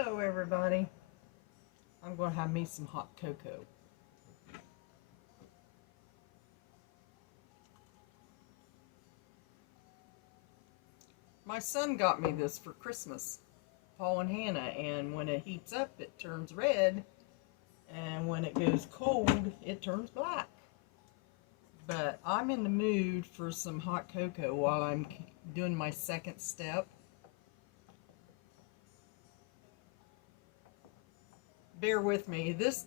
Hello everybody. I'm going to have me some hot cocoa. My son got me this for Christmas, Paul and Hannah, and when it heats up it turns red, and when it goes cold it turns black. But I'm in the mood for some hot cocoa while I'm doing my second step. Bear with me. This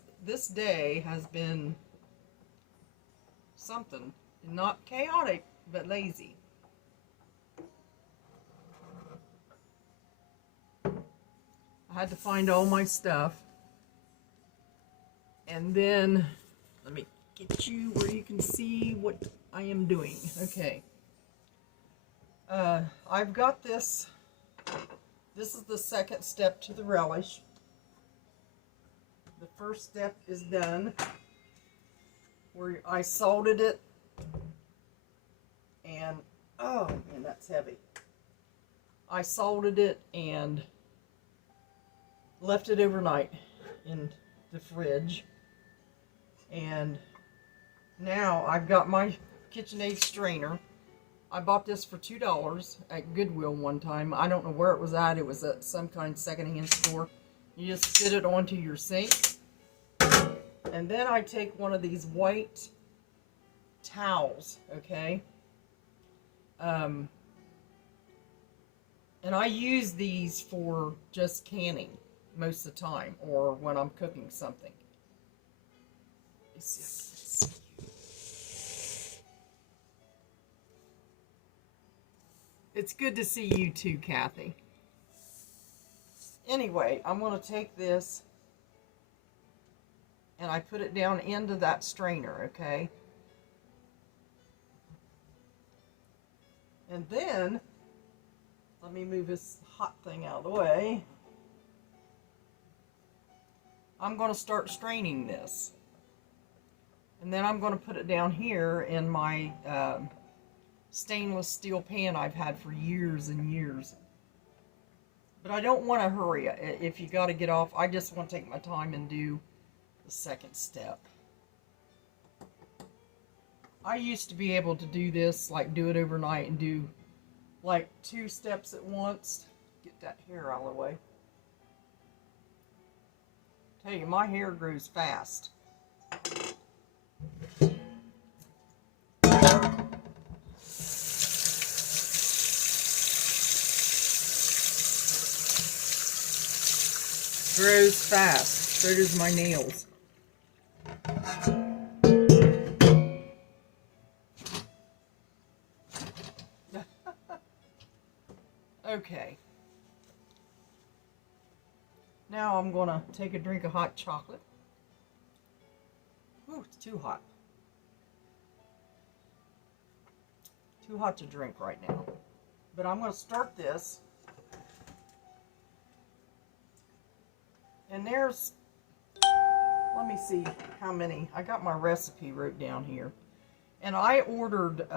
day has been something. Not chaotic, but lazy. I had to find all my stuff. And then, let me get you where you can see what I am doing. Okay. I've got this. This is the second step to the relish. The first step is done, where I salted it, and oh man, that's heavy. I salted it and left it overnight in the fridge, and now I've got my KitchenAid strainer. I bought this for $2 at Goodwill one time. I don't know where it was at. It was at some kind of secondhand store. You just fit it onto your sink. And then I take one of these white towels, okay? And I use these for just canning most of the time, or when I'm cooking something. It's good to see you too, Kathy. Anyway, I'm going to take this and I put it down into that strainer, okay? And then, let me move this hot thing out of the way. I'm going to start straining this. And then I'm going to put it down here in my stainless steel pan I've had for years and years. But I don't want to hurry. If you got to get off, I just want to take my time and do the second step. I used to be able to do this, like do it overnight and do like 2 steps at once. Get that hair out of the way. Tell you, my hair grows fast. Grows fast. So does my nails. Okay. Now I'm going to take a drink of hot chocolate. Ooh, it's too hot. Too hot to drink right now. But I'm going to start this. And there's, let me see how many. I got my recipe wrote down here. And I ordered,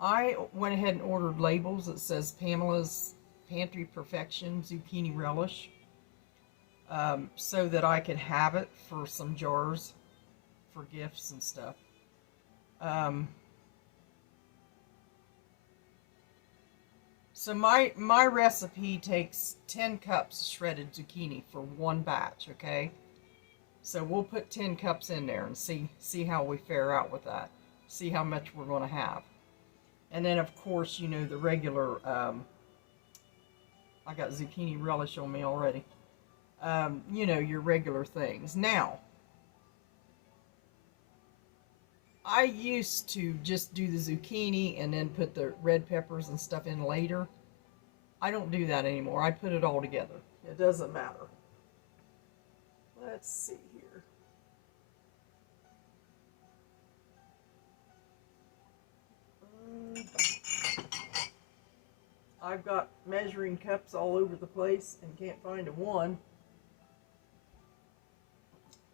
I went ahead and ordered labels that says Pamela's Pantry Perfection Zucchini Relish, so that I could have it for some jars for gifts and stuff. So my recipe takes 10 cups shredded zucchini for one batch, okay? So we'll put 10 cups in there and see how we fare out with that. See how much we're going to have. And then, of course, you know, the regular, I got zucchini relish on me already. You know, your regular things. Now, I used to just do the zucchini and then put the red peppers and stuff in later. I don't do that anymore. I put it all together. It doesn't matter. Let's see here. I've got measuring cups all over the place and can't find a one.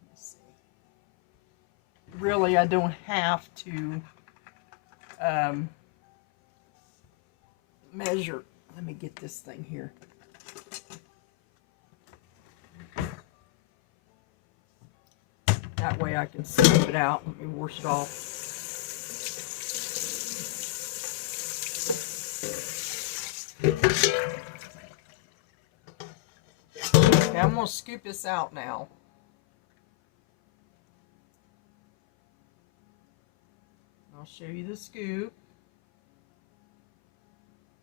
Let's see. Really, I don't have to measure. Let me get this thing here. That way I can scoop it out. Let me wash it off. Okay, I'm going to scoop this out now. I'll show you the scoop.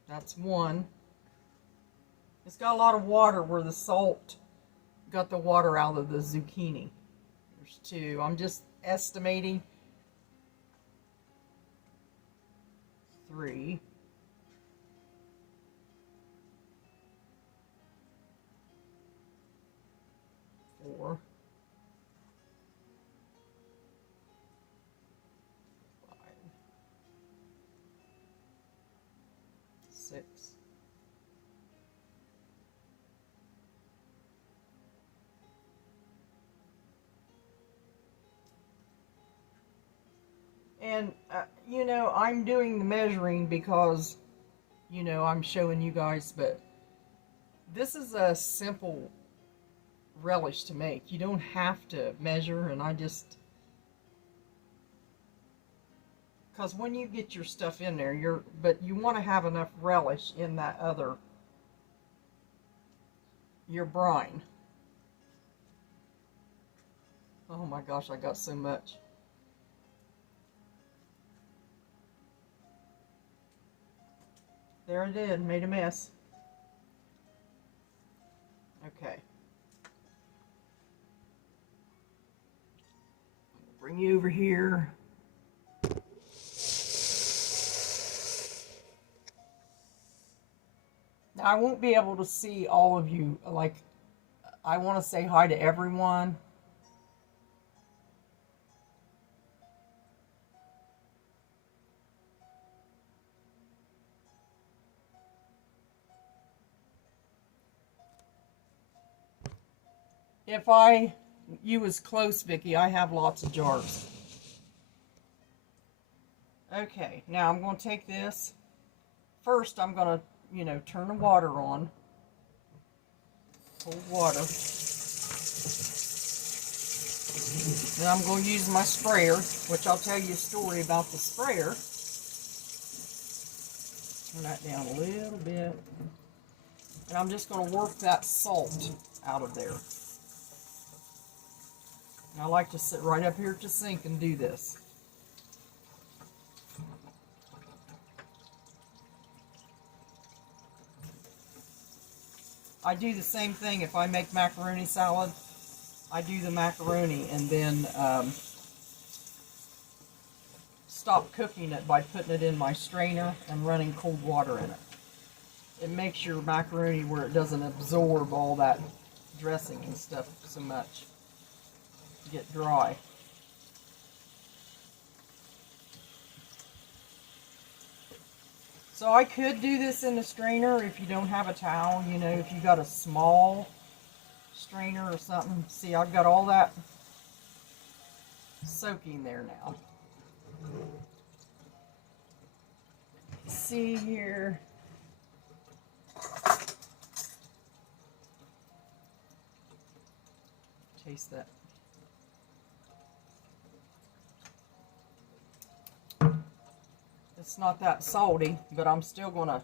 That's one. It's got a lot of water where the salt got the water out of the zucchini. There's two. I'm just estimating 3. 4. 5. 6. And, you know, I'm doing the measuring because, you know, I'm showing you guys, but this is a simple relish to make. You don't have to measure, and I just, because when you get your stuff in there, but you want to have enough relish in that your brine. Oh my gosh, I got so much. There I did, made a mess. Okay. Bring you over here. Now I won't be able to see all of you, like, I want to say hi to everyone. If you was close, Vicki, I have lots of jars. Okay, now I'm going to take this. First, I'm going to, you know, turn the water on. Cold water. Then I'm going to use my sprayer, which I'll tell you a story about the sprayer. Turn that down a little bit. And I'm just going to work that salt out of there. And I like to sit right up here at the sink and do this. I do the same thing if I make macaroni salad. I do the macaroni and then stop cooking it by putting it in my strainer and running cold water in it. It makes your macaroni where it doesn't absorb all that dressing and stuff so much. Get dry. So I could do this in the strainer if you don't have a towel, you know, if you got a small strainer or something. See, I've got all that soaking there now. See here. Taste that. It's not that salty, but I'm still going to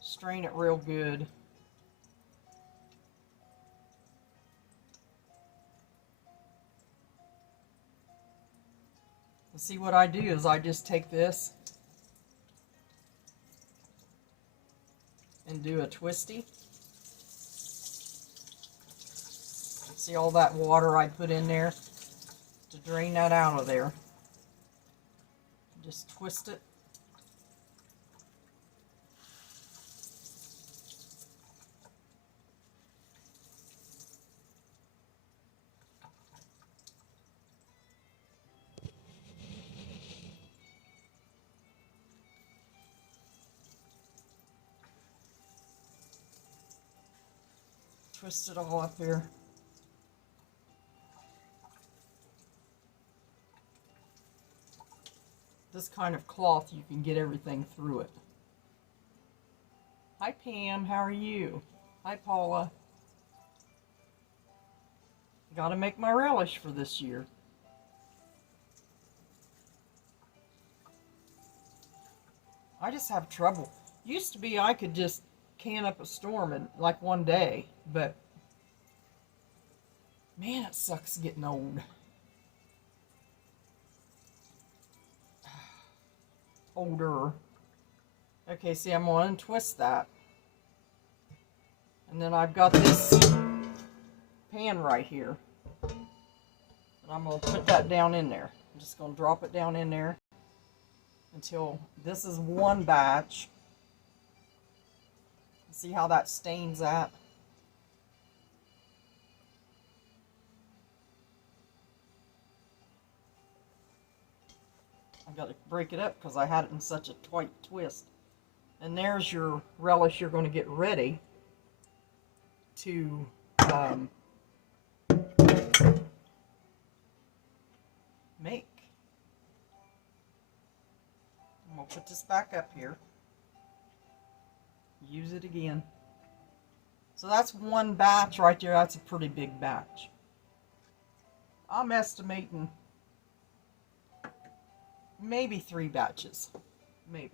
strain it real good. And see, what I do is I just take this and do a twisty. See all that water I put in there to drain that out of there. Just twist it. Twist it all up here. This kind of cloth, you can get everything through it. Hi Pam, how are you? Hi Paula. Got to make my relish for this year. I just have trouble. Used to be I could just can up a storm in like one day, but man, it sucks getting old. Older. Okay, see, I'm going to untwist that. And then I've got this pan right here. And I'm going to put that down in there. I'm just going to drop it down in there until this is one batch. See how that stains that? I've got to break it up because I had it in such a tight twist. And there's your relish you're going to get ready to make. I'm going to put this back up here. Use it again. So that's one batch right there. That's a pretty big batch. I'm estimating maybe 3 batches. Maybe.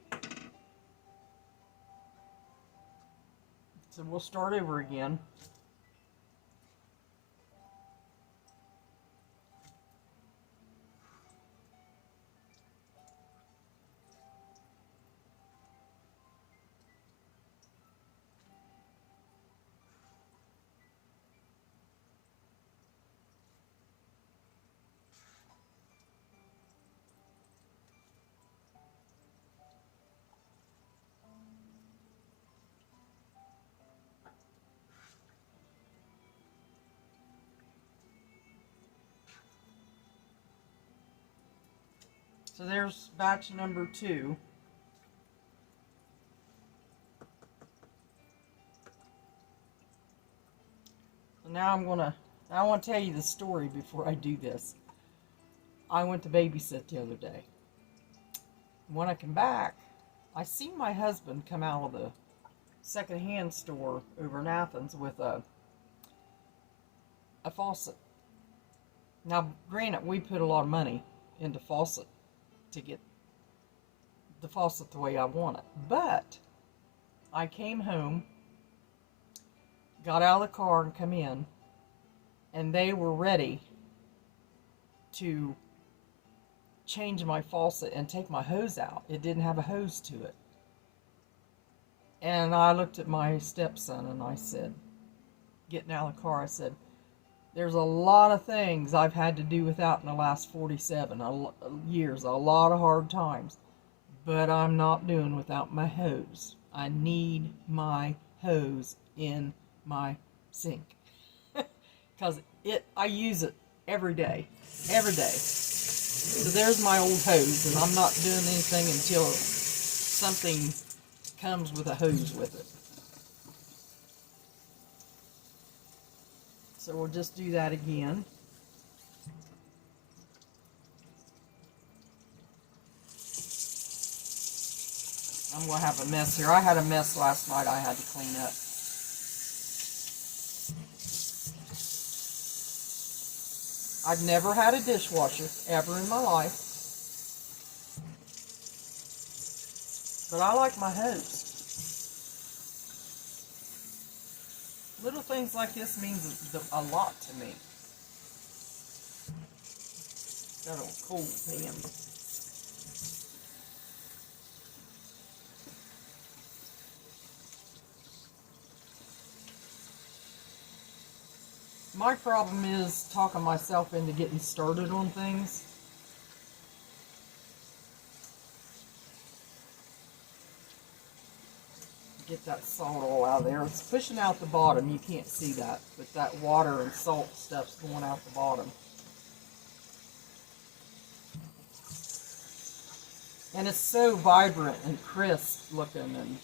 So we'll start over again. So there's batch number 2. So now I want to tell you the story before I do this. I went to babysit the other day. When I come back, I see my husband come out of the secondhand store over in Athens with a faucet. Now, granted, we put a lot of money into faucet to get the faucet the way I want it. But I came home, got out of the car and come in, and they were ready to change my faucet and take my hose out. It didn't have a hose to it. And I looked at my stepson and I said, getting out of the car, I said, there's a lot of things I've had to do without in the last 47 years, a lot of hard times, but I'm not doing without my hose. I need my hose in my sink because I use it every day. So there's my old hose, and I'm not doing anything until something comes with a hose with it. So we'll just do that again. I'm going to have a mess here. I had a mess last night I had to clean up. I've never had a dishwasher ever in my life. But I like my hose. Little things like this means a lot to me. Got a cold pan. My problem is talking myself into getting started on things. Get that salt all out of there. It's pushing out the bottom. You can't see that, but that water and salt stuff's going out the bottom. And it's so vibrant and crisp looking and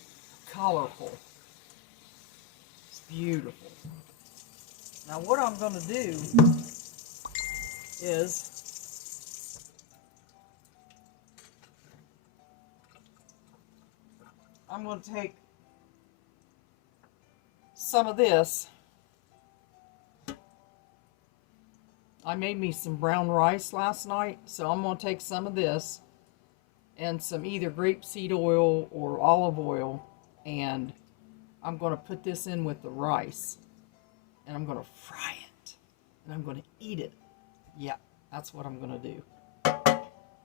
colorful. It's beautiful. Now what I'm going to do is I'm going to take some of this I made me some brown rice last night, so I'm going to take some of this and some either grapeseed oil or olive oil, and I'm going to put this in with the rice, and I'm going to fry it, and I'm going to eat it. Yeah, that's what I'm going to do.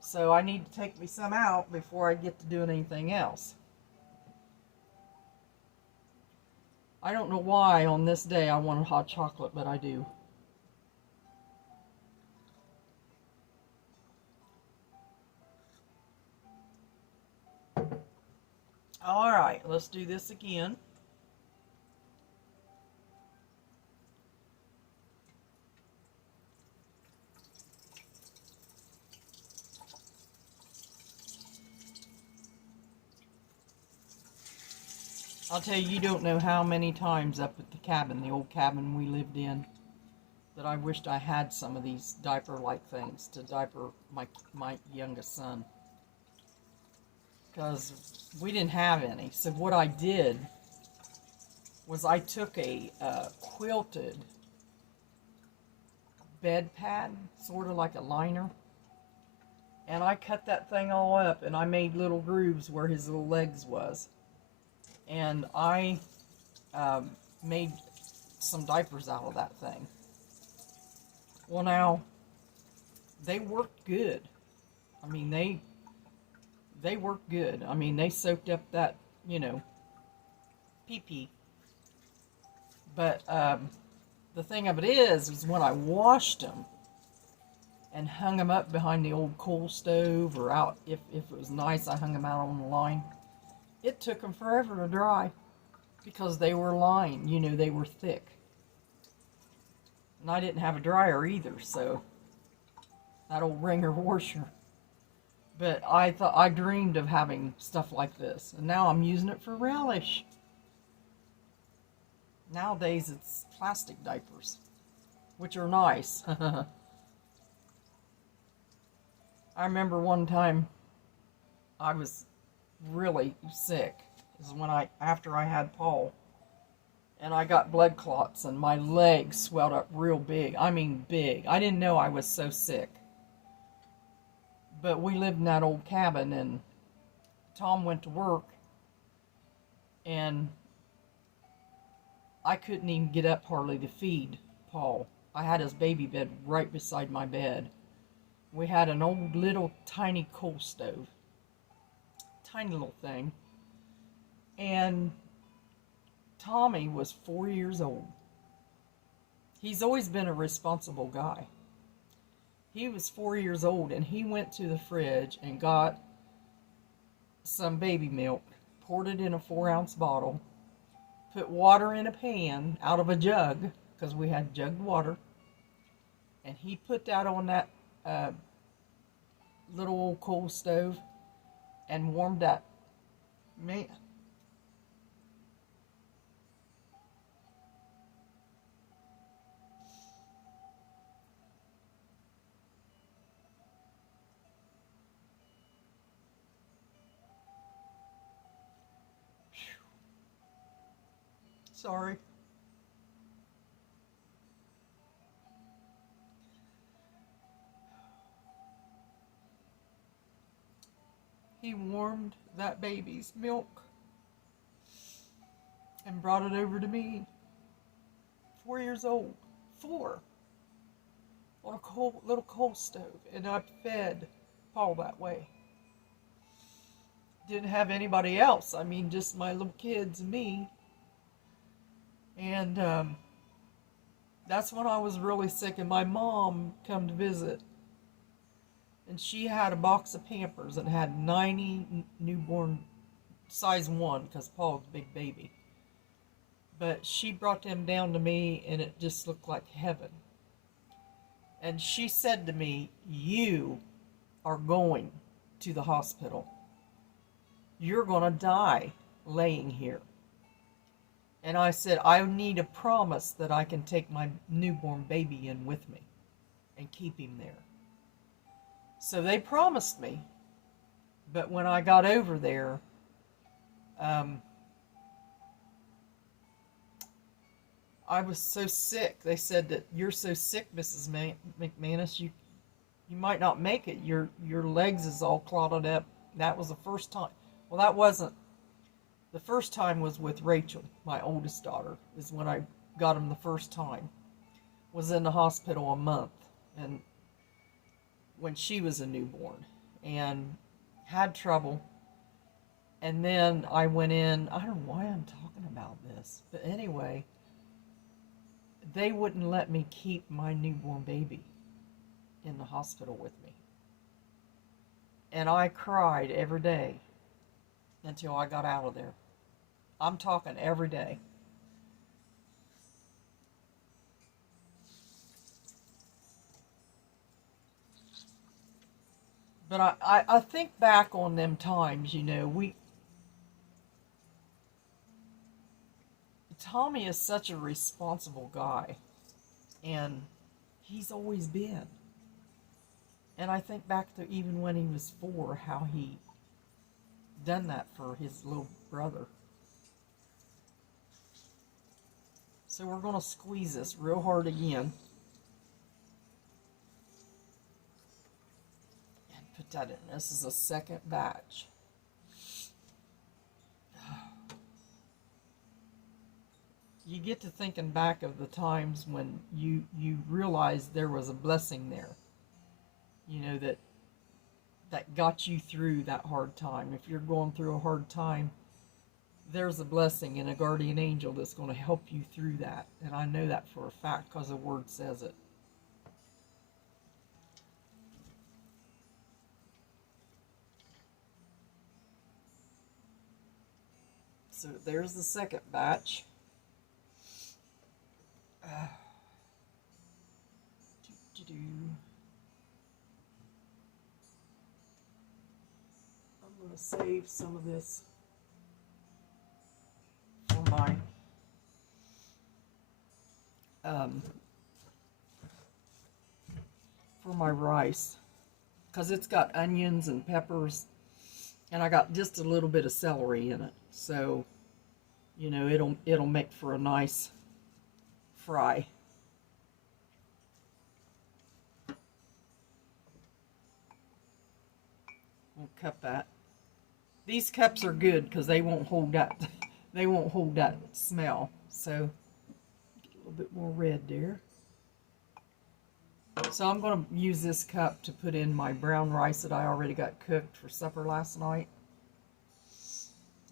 So I need to take me some out before I get to doing anything else. I don't know why on this day I wanted hot chocolate, but I do. All right, let's do this again. I'll tell you, you don't know how many times up at the cabin, the old cabin we lived in, that I wished I had some of these diaper-like things to diaper my youngest son. Because we didn't have any. So what I did was I took a quilted bed pad, sort of like a liner, and I cut that thing all up, and I made little grooves where his little legs was. And I made some diapers out of that thing. Well, now, they worked good. I mean, they worked good. I mean, they soaked up that, you know, pee-pee. But the thing of it is when I washed them and hung them up behind the old coal stove, or out, if it was nice, I hung them out on the line. It took them forever to dry because they were lined, you know, they were thick. And I didn't have a dryer either, so that old wringer washer. But I dreamed of having stuff like this, and now I'm using it for relish. Nowadays it's plastic diapers, which are nice. I remember one time I was really sick. Is when after I had Paul, and I got blood clots and my legs swelled up real big. I mean big. I didn't know I was so sick. But we lived in that old cabin, and Tom went to work, and I couldn't even get up hardly to feed Paul. I had his baby bed right beside my bed. We had an old little tiny coal stove. Tiny little thing. And Tommy was 4 years old. He's always been a responsible guy. He was 4 years old, and he went to the fridge and got some baby milk, poured it in a 4-ounce bottle, put water in a pan out of a jug, because we had jugged water, and he put that on that little old coal stove and warmed that. Man. Sorry. He warmed that baby's milk and brought it over to me. 4 years old. 4. On a little coal stove. And I fed Paul that way. Didn't have anybody else. I mean, just my little kids and me. And that's when I was really sick, and my mom come to visit. And she had a box of Pampers and had 90 newborn, size 1, because Paul's a big baby. But she brought them down to me, and it just looked like heaven. And she said to me, "You are going to the hospital. You're going to die laying here." And I said, "I need a promise that I can take my newborn baby in with me and keep him there." So they promised me. But when I got over there, I was so sick. They said that you're so sick, Mrs. McManus, you might not make it. Your legs is all clotted up. That was the first time. Well, that wasn't. The first time was with Rachel, my oldest daughter, is when I got him the first time. Was in the hospital a month, and when she was a newborn, and had trouble. And then I went in. I don't know why I'm talking about this, but anyway, they wouldn't let me keep my newborn baby in the hospital with me. And I cried every day until I got out of there. I'm talking every day. But I think back on them times, Tommy is such a responsible guy, and he's always been. And I think back to even when he was 4, how he done that for his little brother. So we're going to squeeze this real hard again. And put that in. This is a second batch. You get to thinking back of the times when you realized there was a blessing there. That got you through that hard time. If you're going through a hard time, there's a blessing and a guardian angel that's going to help you through that. And I know that for a fact because the word says it. So there's the second batch. I'm going to save some of this for my rice, because it's got onions and peppers, and I got just a little bit of celery in it, so it'll make for a nice fry. We'll cup that. These cups are good because they won't hold that. They won't hold that smell. So get a little bit more red there. So I'm going to use this cup to put in my brown rice that I already got cooked for supper last night.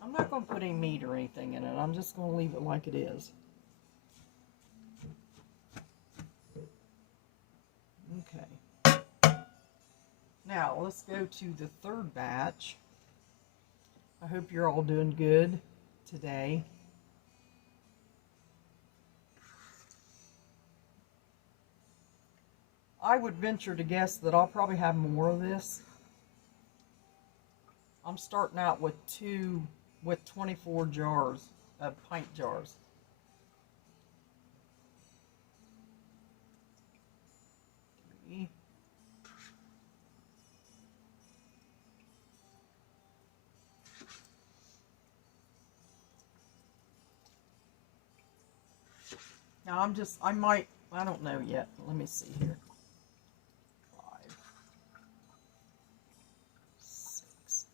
I'm not going to put any meat or anything in it. I'm just going to leave it like it is. Okay. Now let's go to the third batch. I hope you're all doing good today. I would venture to guess that I'll probably have more of this. I'm starting out with 24 jars of pint jars. Now I don't know yet. Let me see here. 5, 6.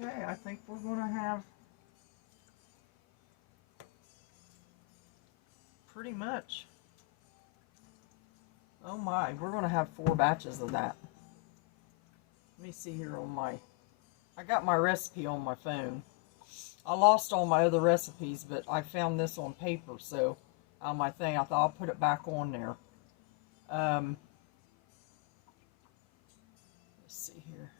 Okay, I think we're going to have pretty much. Oh my, we're going to have 4 batches of that. Let me see here I got my recipe on my phone. I lost all my other recipes, but I found this on paper, so on my thing, I thought I'll put it back on there. Let's see here.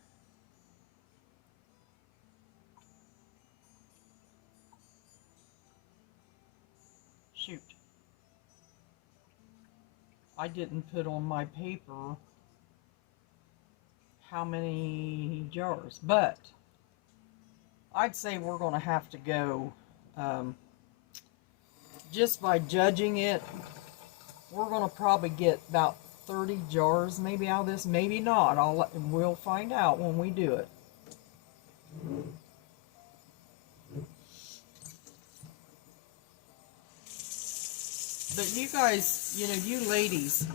Shoot. I didn't put on my paper how many jars, but I'd say we're going to have to go just by judging it, we're going to probably get about 30 jars maybe out of this. Maybe not. We'll find out when we do it. But you guys, you know, you ladies,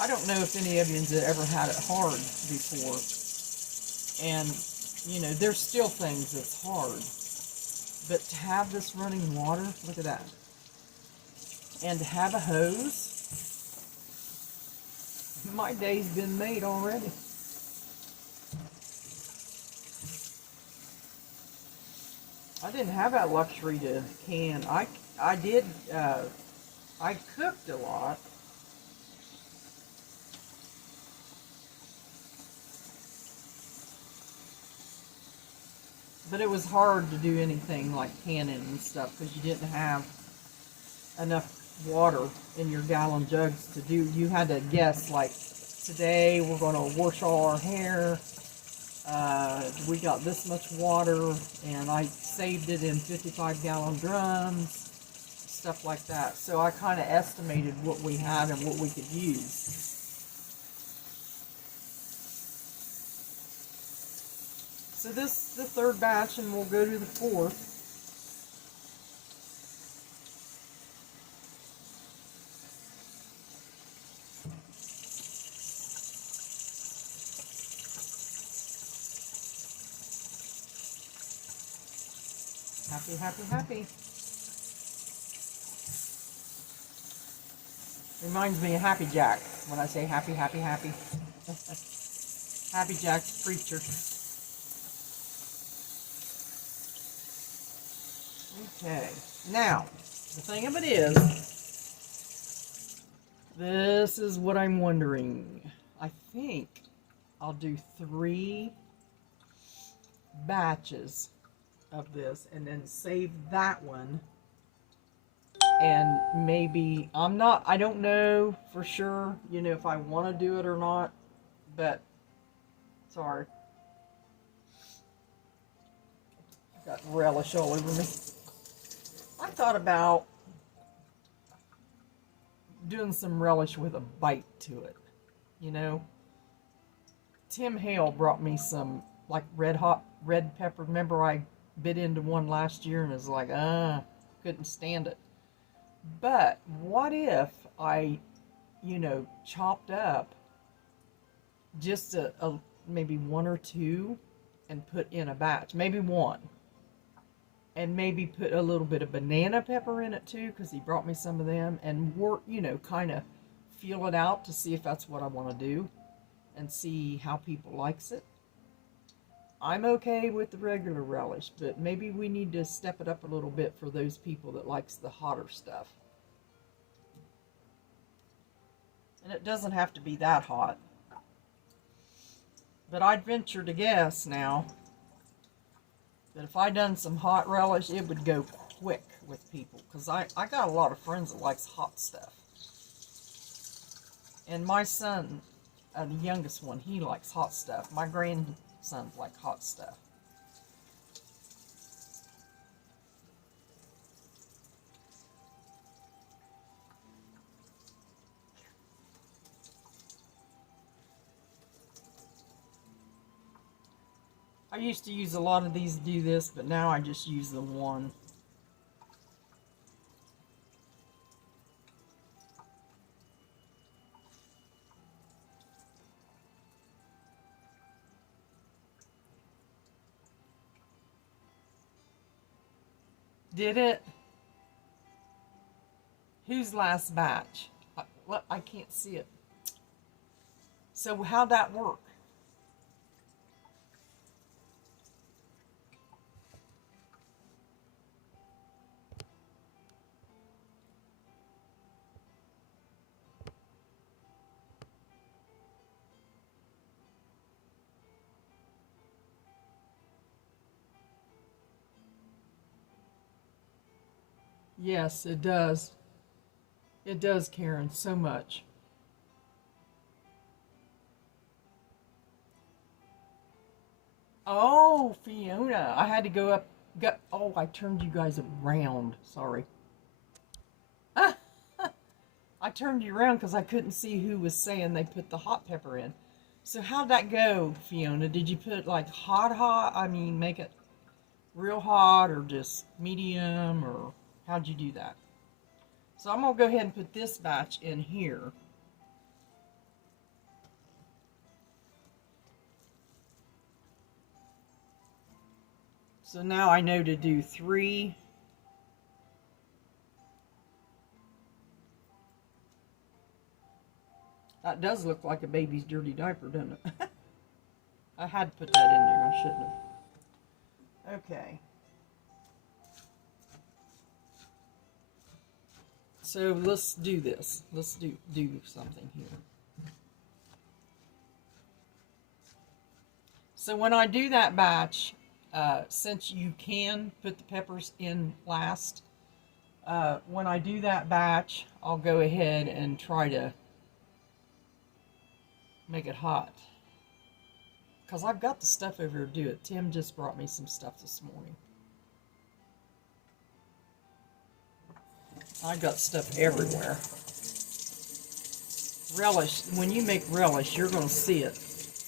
I don't know if any of you have ever had it hard before. And, you know, there's still things that's hard. But to have this running water, look at that. And to have a hose, my day's been made already. I didn't have that luxury to can. I did, I cooked a lot. But it was hard to do anything like canning and stuff because you didn't have enough water in your gallon jugs to do. You had to guess, like, today we're going to wash all our hair. We got this much water, and I saved it in 55-gallon drums, stuff like that. So I kind of estimated what we had and what we could use. So this is the third batch, and we'll go to the fourth. Happy, happy, happy. Reminds me of Happy Jack when I say happy, happy, happy. Happy Jack's preacher. Okay, now, the thing of it is, this is what I'm wondering. I think I'll do 3 batches of this and then save that one. And maybe, I don't know for sure, you know, if I want to do it or not, but, sorry. Got relish all over me. I thought about doing some relish with a bite to it, you know. Tim Hale brought me some, like, red pepper. Remember I bit into one last year and was like, couldn't stand it. But what if I, you know, chopped up just maybe 1 or 2 and put in a batch, maybe 1. And maybe put a little bit of banana pepper in it too, because he brought me some of them, and work, you know, kind of feel it out to see if that's what I want to do and see how people likes it. I'm okay with the regular relish, but maybe we need to step it up a little bit for those people that likes the hotter stuff. And it doesn't have to be that hot. But I'd venture to guess now that if I done some hot relish, it would go quick with people. Because I got a lot of friends that likes hot stuff. And my son, the youngest one, he likes hot stuff. My grandsons like hot stuff. I used to use a lot of these to do this, but now I just use the one. Did it? Whose last batch? I can't see it. So how'd that work? Yes, it does. It does, Karen, so much. Oh, Fiona, I had to go up. Oh, I turned you guys around. Sorry. I turned you around because I couldn't see who was saying they put the hot pepper in. So how'd that go, Fiona? Did you put like hot? I mean, make it real hot or just medium, or how'd you do that? So I'm going to go ahead and put this batch in here. So now I know to do 3. That does look like a baby's dirty diaper, doesn't it? I had to put that in there. I shouldn't have. Okay. So let's do this. Let's do something here. So when I do that batch, since you can put the peppers in last, when I do that batch, I'll go ahead and try to make it hot. Because I've got the stuff over here to do it. Tim just brought me some stuff this morning. I've got stuff everywhere. Relish, when you make relish, you're going to see it.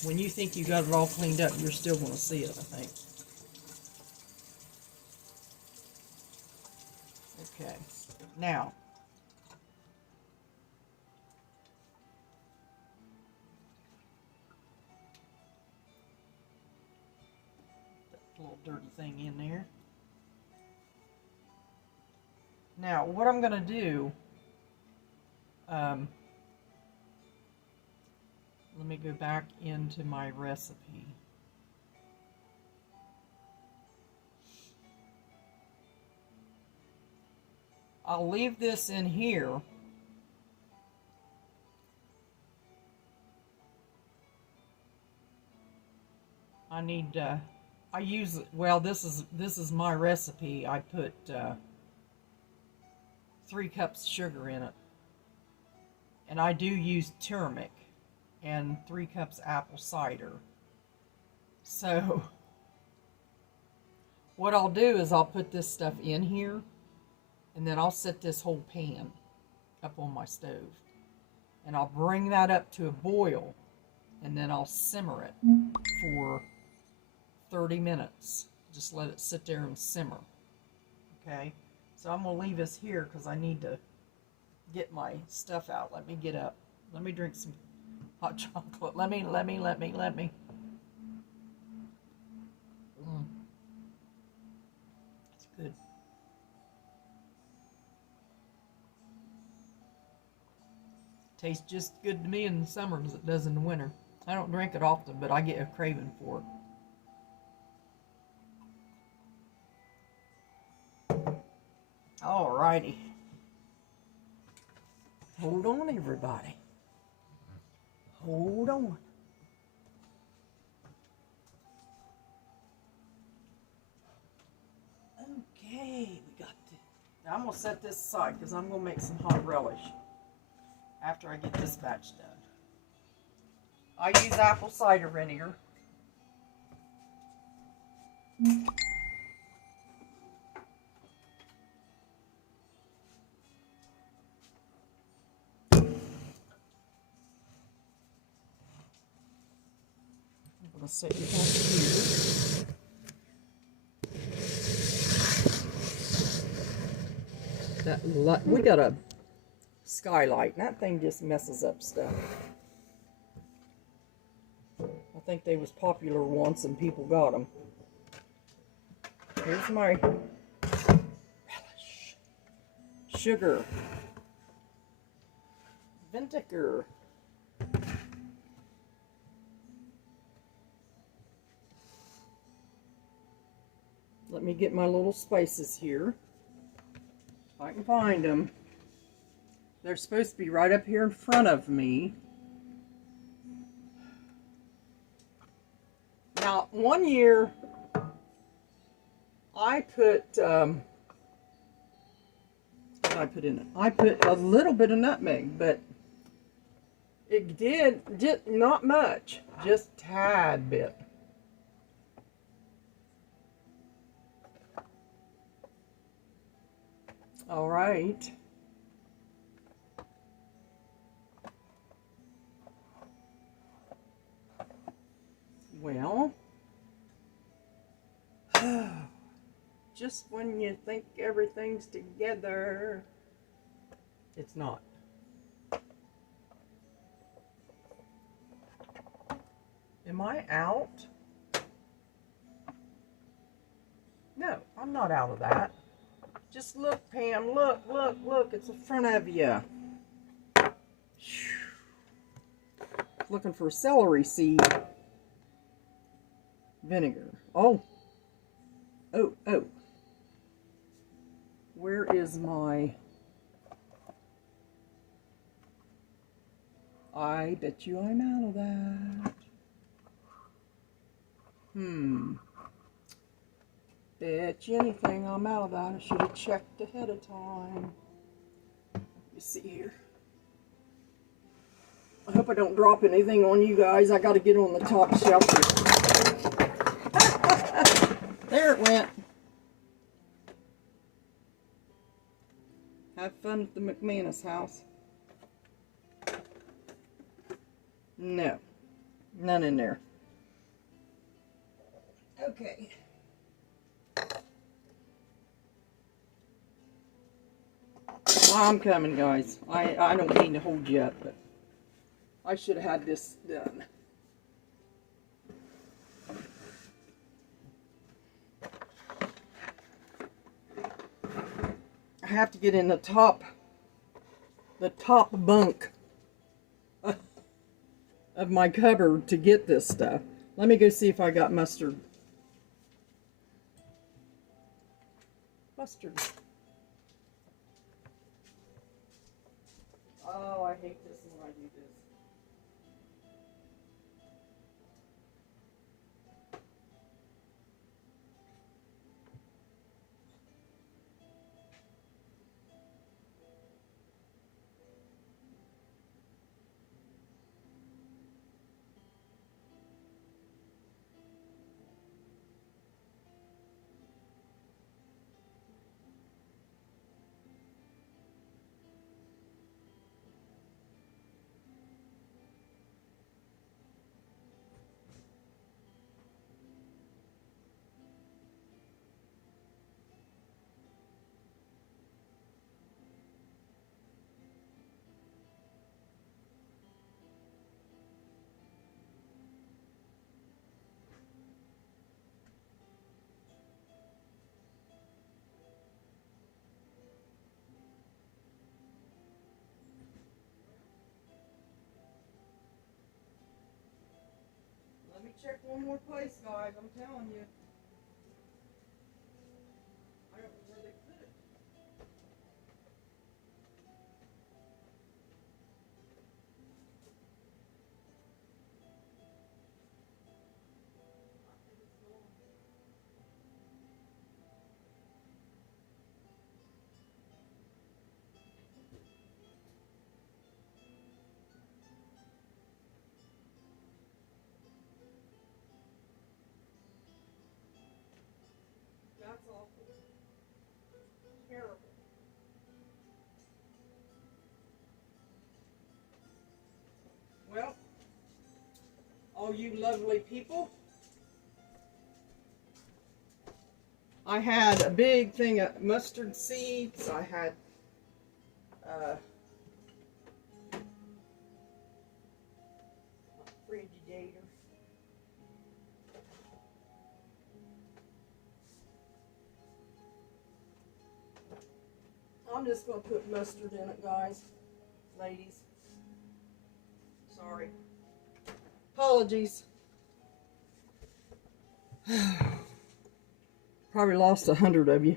When you think you got it all cleaned up, you're still going to see it, I think. Okay, now, that little dirty thing in there. Now, what I'm going to do, let me go back into my recipe. I'll leave this in here. I need, I use, well, this is my recipe. I put 3 cups sugar in it. And I do use turmeric and 3 cups apple cider. So what I'll do is I'll put this stuff in here, and then I'll set this whole pan up on my stove. And I'll bring that up to a boil, and then I'll simmer it for 30 minutes. Just let it sit there and simmer. Okay? So I'm going to leave this here because I need to get my stuff out. Let me get up. Let me drink some hot chocolate. Let me. It's good. Tastes just good to me in the summer as it does in the winter. I don't drink it often, but I get a craving for it. Alrighty. Hold on, everybody. Hold on. Okay, we got this. Now I'm going to set this aside because I'm going to make some hot relish after I get this batch done. I use apple cider vinegar. I'm going to set you back here. We got a skylight, and that thing just messes up stuff. I think they was popular once and people got them. Here's my relish. Sugar. Vinegar. Let me get my little spices here. If I can find them. They're supposed to be right up here in front of me. Now, one year, I put, what did I put in it? I put a little bit of nutmeg, but it did not much, just a tad bit. All right. Well, just when you think everything's together, it's not. Am I out? No, I'm not out of that. Just look, Pam, look, look, look, it's in front of you. Looking for celery seed vinegar. Oh. Oh, oh. Where is my... I bet you I'm out of that. Bet you anything I'm out of that. I should have checked ahead of time. Let me see here. I hope I don't drop anything on you guys. I got to get on the top shelf here. There it went. Have fun at the McManus house. No. None in there. Okay. I'm coming, guys. I don't mean to hold you up, but I should have had this done. I have to get in the top bunk of my cupboard to get this stuff. Let me go see if I got mustard. Mustard. Oh, I hate this when I do this. Let me check one more place, guys. I'm telling you. I don't know where they put it. That's awful. Terrible. Well, all you lovely people, I had a big thing of mustard seeds. I had Frigidator. I'm just going to put mustard in it, guys. Ladies. Sorry. Apologies. Probably lost 100 of you.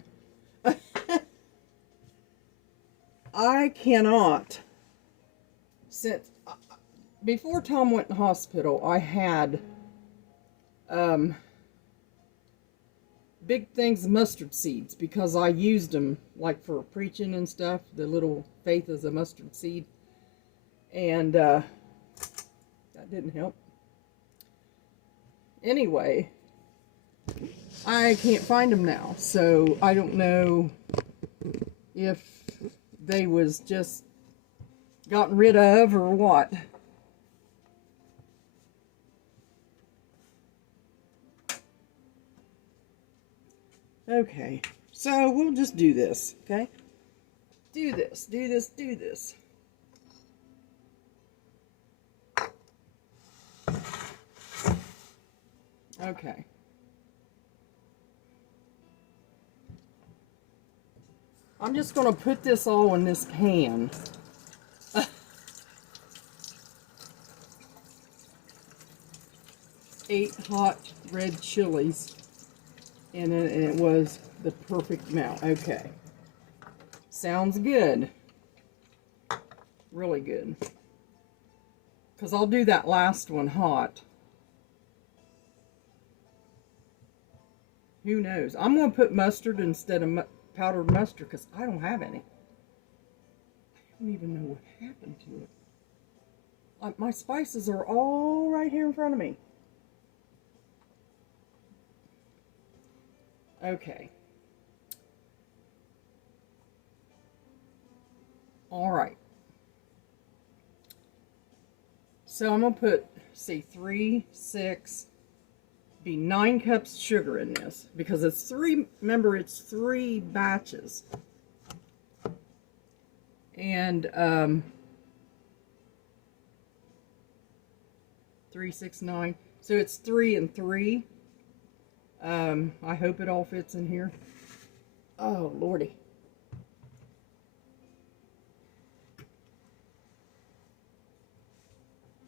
I cannot. Since before Tom went in the hospital, I had big things of mustard seeds because I used them like for preaching and stuff. The little faith as a mustard seed, and that didn't help. Anyway, I can't find them now, so I don't know if they was just gotten rid of or what. Okay, so we'll just do this, okay? Do this, do this, do this. Okay. I'm just going to put this all in this pan. 8 hot red chilies in it, and it was the perfect amount. Okay. Sounds good. Really good. Because I'll do that last one hot. Who knows? I'm going to put mustard instead of powdered mustard because I don't have any. I don't even know what happened to it. My spices are all right here in front of me. Okay. All right. So I'm going to put, see, 3, 6, be 9 cups sugar in this because it's 3, remember it's 3 batches. And 3, 6, 9. So it's 3 and 3. I hope it all fits in here. Oh, Lordy.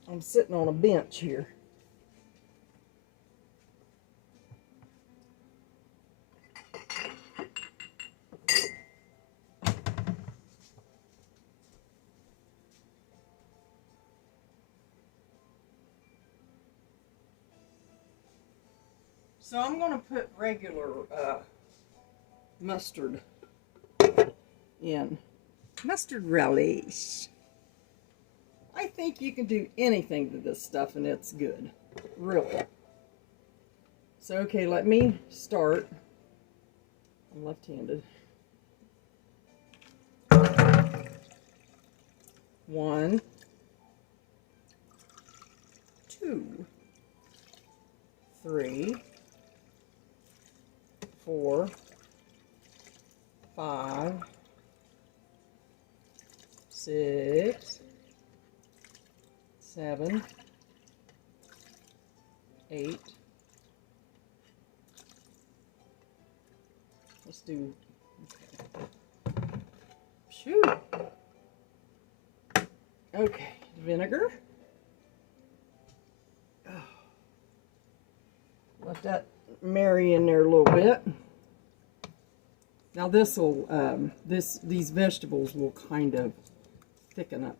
I'm sitting on a bench here. So I'm going to put regular mustard in. Mustard relish. I think you can do anything to this stuff and it's good. Really. So, okay, let me start. I'm left-handed. 1, 2, 3, 4, 5, 6, 7, 8. Let's do, okay. Shoot. Okay, vinegar. Oh. Let that marry in there a little bit. Now this will, these vegetables will kind of thicken up.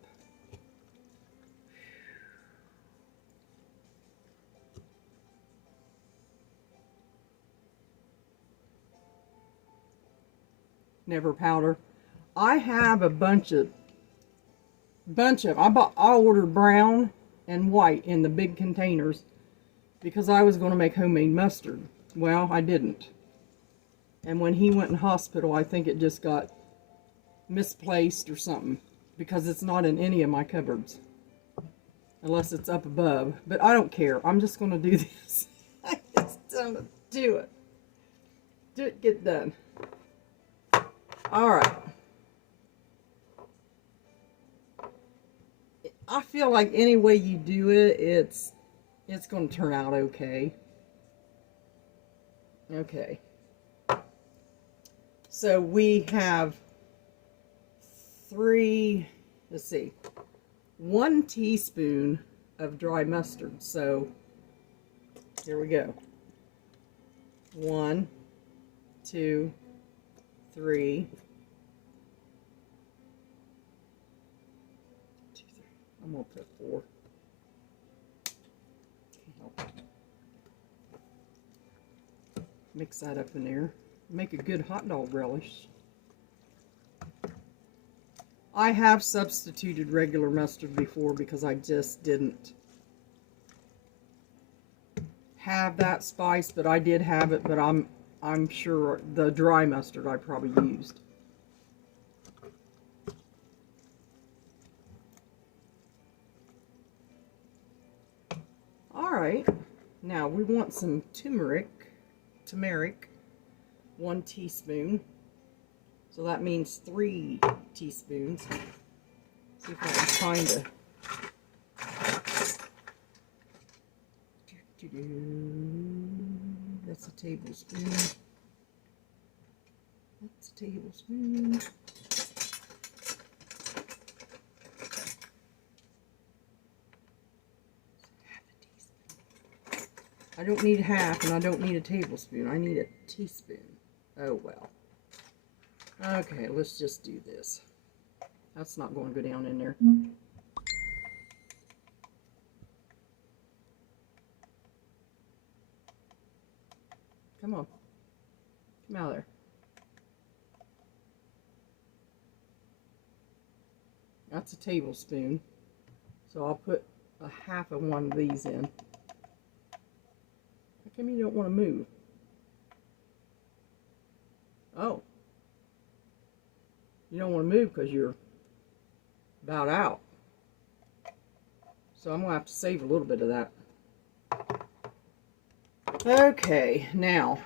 Never powder. I have a bunch of, I ordered brown and white in the big containers because I was going to make homemade mustard. Well, I didn't. And when he went in hospital, I think it just got misplaced or something because it's not in any of my cupboards unless it's up above. But I don't care. I'm just going to do this. I just going to do it. Do it, get done. All right. I feel like any way you do it, it's going to turn out okay. Okay. So we have 3, let's see, 1 teaspoon of dry mustard. So here we go. 1, 2, 3. I'm going to put 4. Mix that up in there. Make a good hot dog relish. I have substituted regular mustard before because I just didn't have that spice, but I did have it, but I'm sure the dry mustard I probably used. All right, now we want some turmeric. 1 teaspoon. So that means 3 teaspoons. See if I can find a... That's a tablespoon. That's a tablespoon. I don't need half, and I don't need a tablespoon. I need a teaspoon. Oh, well. Okay, let's just do this. That's not going to go down in there. Come on. Come out of there. That's a tablespoon. So I'll put a half of one of these in. How come you don't want to move? Oh. You don't want to move because you're about out. So I'm going to have to save a little bit of that. Okay, now,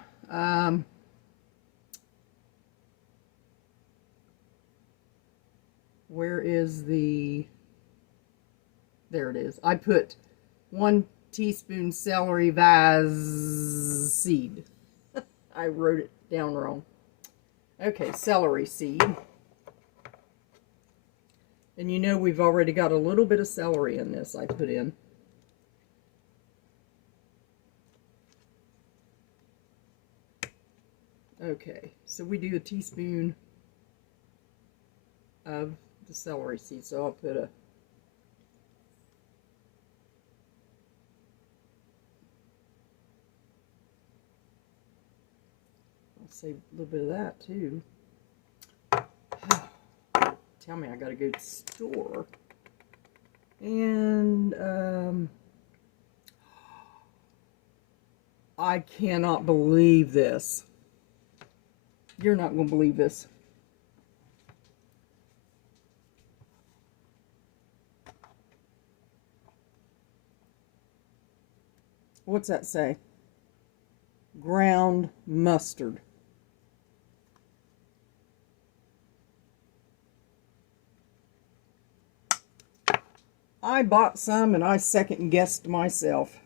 where is the, there it is. I put 1 teaspoon celery vase seed. I wrote it down wrong. Okay, celery seed. And you know we've already got a little bit of celery in this I put in. Okay, so we do a teaspoon of the celery seed. So I'll put a, I'll save a little bit of that too. Tell me I gotta go to the store. And I cannot believe this. You're not going to believe this. What's that say? Ground mustard. I bought some and I second guessed myself.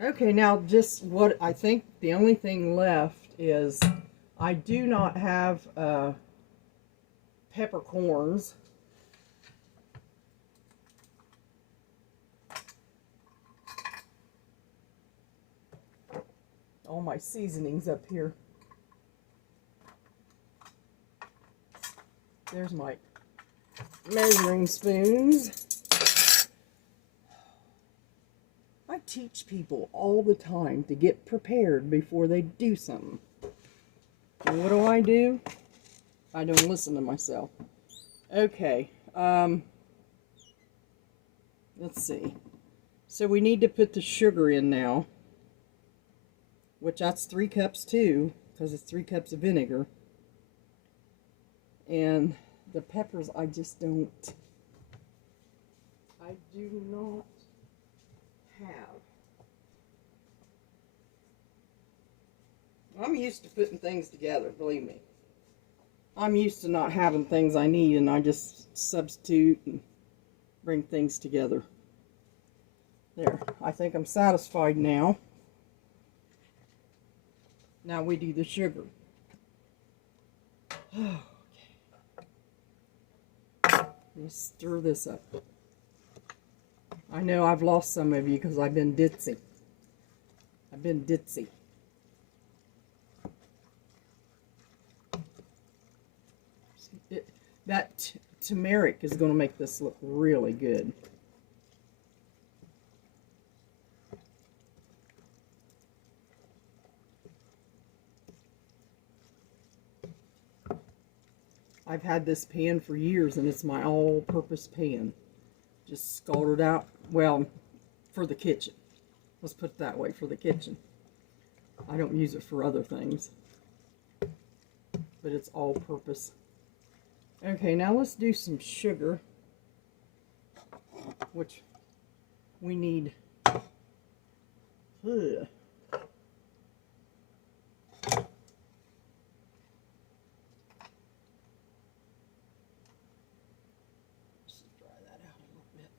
Okay, now just what I think the only thing left is I do not have peppercorns. All my seasonings up here. There's my measuring spoons. I teach people all the time to get prepared before they do something. And what do? I don't listen to myself. Okay, let's see. So we need to put the sugar in now, which that's 3 cups too, because it's 3 cups of vinegar. And the peppers I just don't, I do not have. I'm used to putting things together, believe me. I'm used to not having things I need and I just substitute and bring things together. There, I think I'm satisfied now. Now we do the sugar. Okay. Let's stir this up. I know I've lost some of you because I've been ditzy. I've been ditzy. That turmeric is going to make this look really good. I've had this pan for years and it's my all-purpose pan. Just scalded out, well, for the kitchen. Let's put it that way, for the kitchen. I don't use it for other things. But it's all-purpose. Okay, now let's do some sugar. Which we need Ugh. Just dry that out a little bit.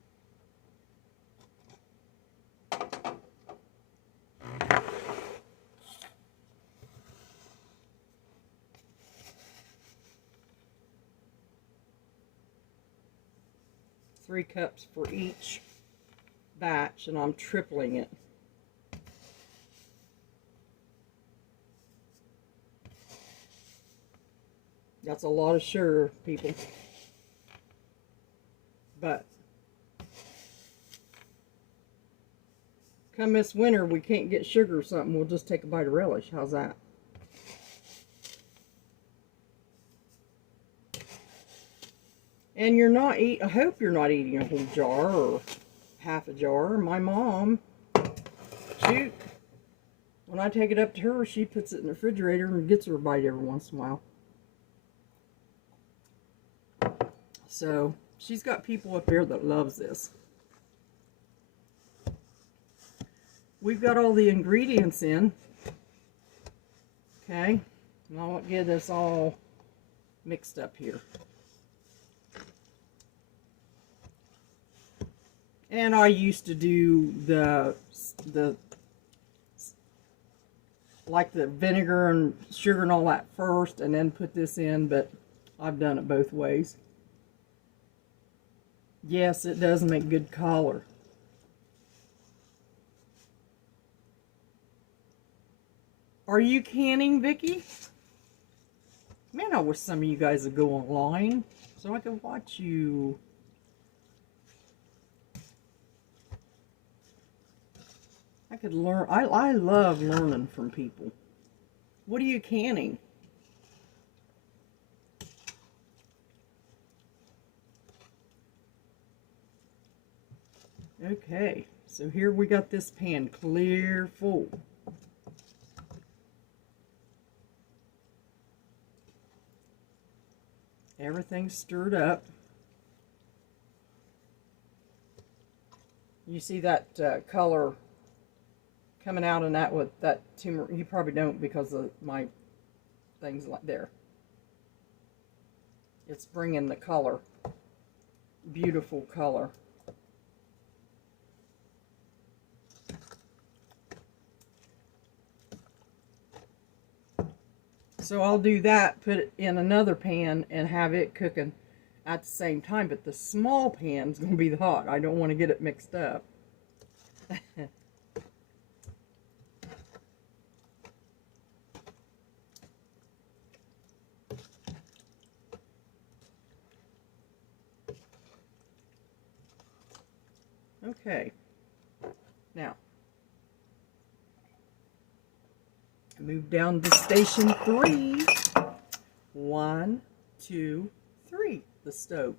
3 cups for each batch, and I'm tripling it. That's a lot of sugar, people. But come this winter, we can't get sugar or something. We'll just take a bite of relish. How's that? And you're not I hope you're not eating a whole jar or half a jar. My mom, shoot, when I take it up to her, she puts it in the refrigerator and gets her a bite every once in a while. So she's got people up there that loves this. We've got all the ingredients in. Okay, and I'll get this all mixed up here. And I used to do the vinegar and sugar and all that first, and then put this in, but I've done it both ways. Yes, it does make good color. Are you canning, Vicki? Man, I wish some of you guys would go online so I could watch you. I could learn. I love learning from people. What are you canning? Okay, so here we got this pan clear full. Everything's stirred up. You see that color coming out in that with that turmeric. You probably don't because of my things like there. It's bringing the color, beautiful color. So I'll do that, put it in another pan and have it cooking at the same time, but the small pan's going to be the hot. I don't want to get it mixed up. Okay, now move down to station 3. 1, 2, 3, the stove.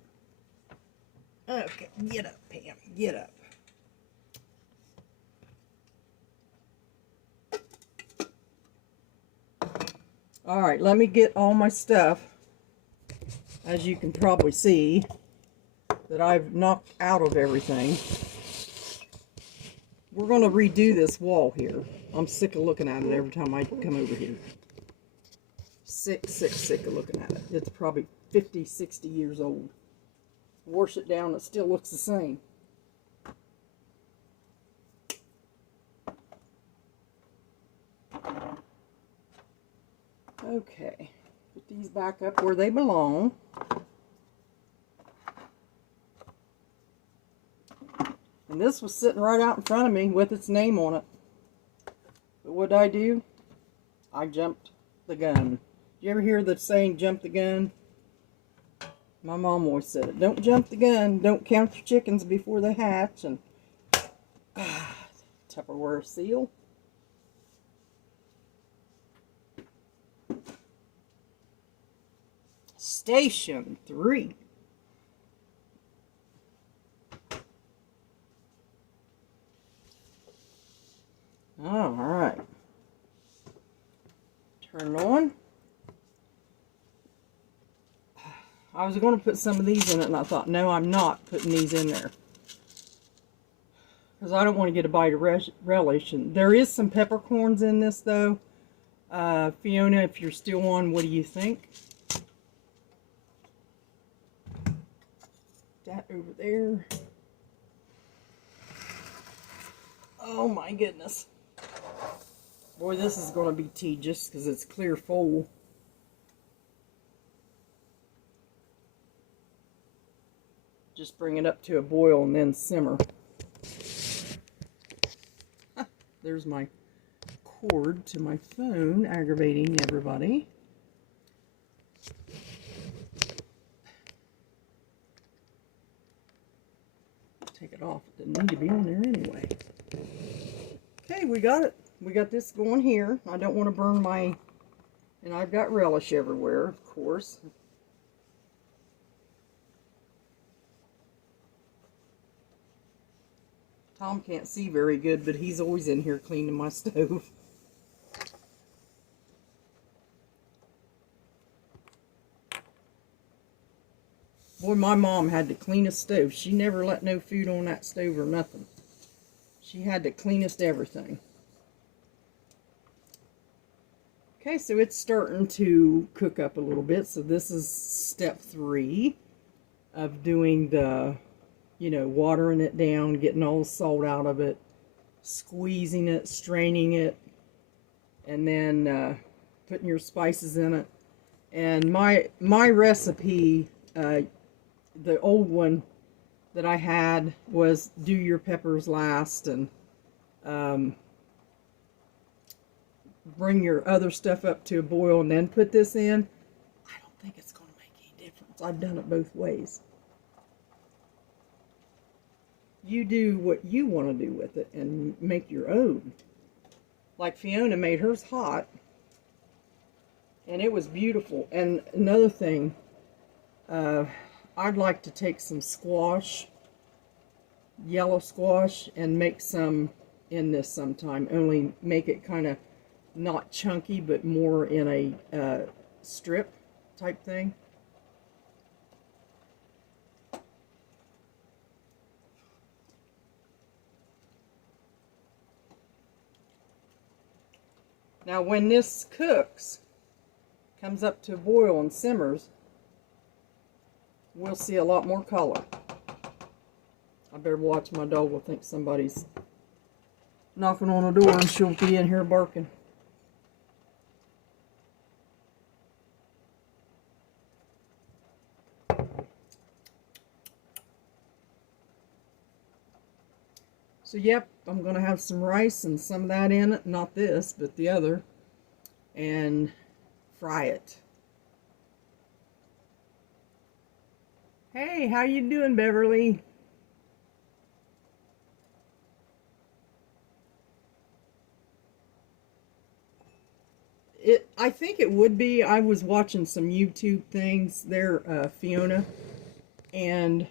Okay, get up, Pam, get up. All right, let me get all my stuff, as you can probably see, that I've knocked out of everything. We're going to redo this wall here. I'm sick of looking at it every time I come over here. Sick of looking at it. It's probably 50, 60 years old. Wash it down, it still looks the same. Okay, put these back up where they belong. And this was sitting right out in front of me with its name on it. But what did I do? I jumped the gun. You ever hear the saying, jump the gun? My mom always said it. Don't jump the gun. Don't count your chickens before they hatch. And Tupperware seal. Station 3. All right. Turn it on. I was going to put some of these in it, and I thought, no, I'm not putting these in there. because I don't want to get a bite of relish. And there is some peppercorns in this, though. Fiona, if you're still on, what do you think? That over there. Oh my goodness. Boy, this is going to be tedious because it's clear full. Just bring it up to a boil and then simmer. There's my cord to my phone, aggravating everybody. Take it off. It didn't need to be on there anyway. Okay, we got it. We got this going here. I don't want to burn my... And I've got relish everywhere, of course. Tom can't see very good, but he's always in here cleaning my stove. Boy, my mom had the cleanest stove. She never let no food on that stove or nothing. She had the cleanest everything. Okay, so it's starting to cook up a little bit. So this is step 3 of doing the, you know, watering it down, getting all the salt out of it, squeezing it, straining it, and then putting your spices in it. And my recipe, the old one that I had was do your peppers last and bring your other stuff up to a boil and then put this in. I don't think it's going to make any difference. I've done it both ways. You do what you want to do with it and make your own. Like Fiona made hers hot, and it was beautiful. And another thing, I'd like to take some squash, yellow squash, and make some in this sometime. Only make it kind of not chunky, but more in a strip type thing. Now when this cooks, comes up to a boil and simmers, we'll see a lot more color. I better watch, my dog will think somebody's knocking on the door and she'll be in here barking. So yep, I'm going to have some rice and some of that in it, not this, but the other, and fry it. Hey, how you doing, Beverly? I think it would be. I was watching some YouTube things there, Fiona, and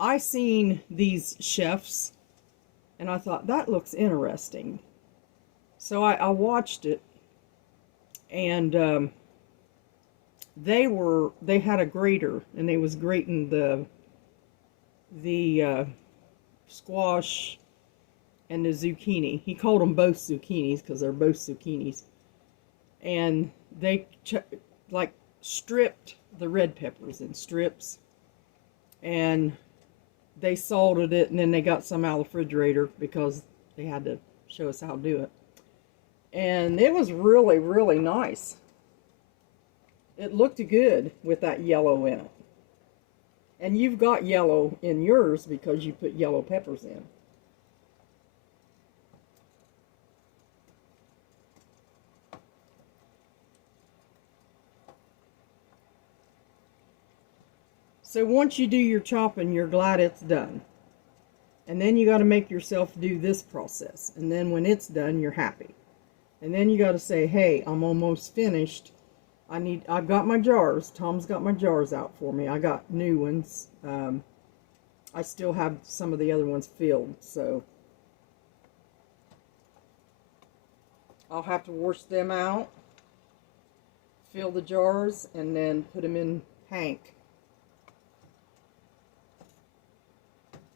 I seen these chefs, and I thought, that looks interesting. So I watched it, and they had a grater, and they was grating the squash and the zucchini. He called them both zucchinis because they're both zucchinis. And they like stripped the red peppers in strips, and they salted it, and then they got some out of the refrigerator because they had to show us how to do it. And it was really, really nice. It looked good with that yellow in it. And you've got yellow in yours because you put yellow peppers in. So once you do your chopping, you're glad it's done. And then you got to make yourself do this process. And then when it's done, you're happy. And then you got to say, hey, I'm almost finished. I've got my jars. Tom's got my jars out for me. I got new ones. I still have some of the other ones filled, so I'll have to wash them out, fill the jars, and then put them in Hank.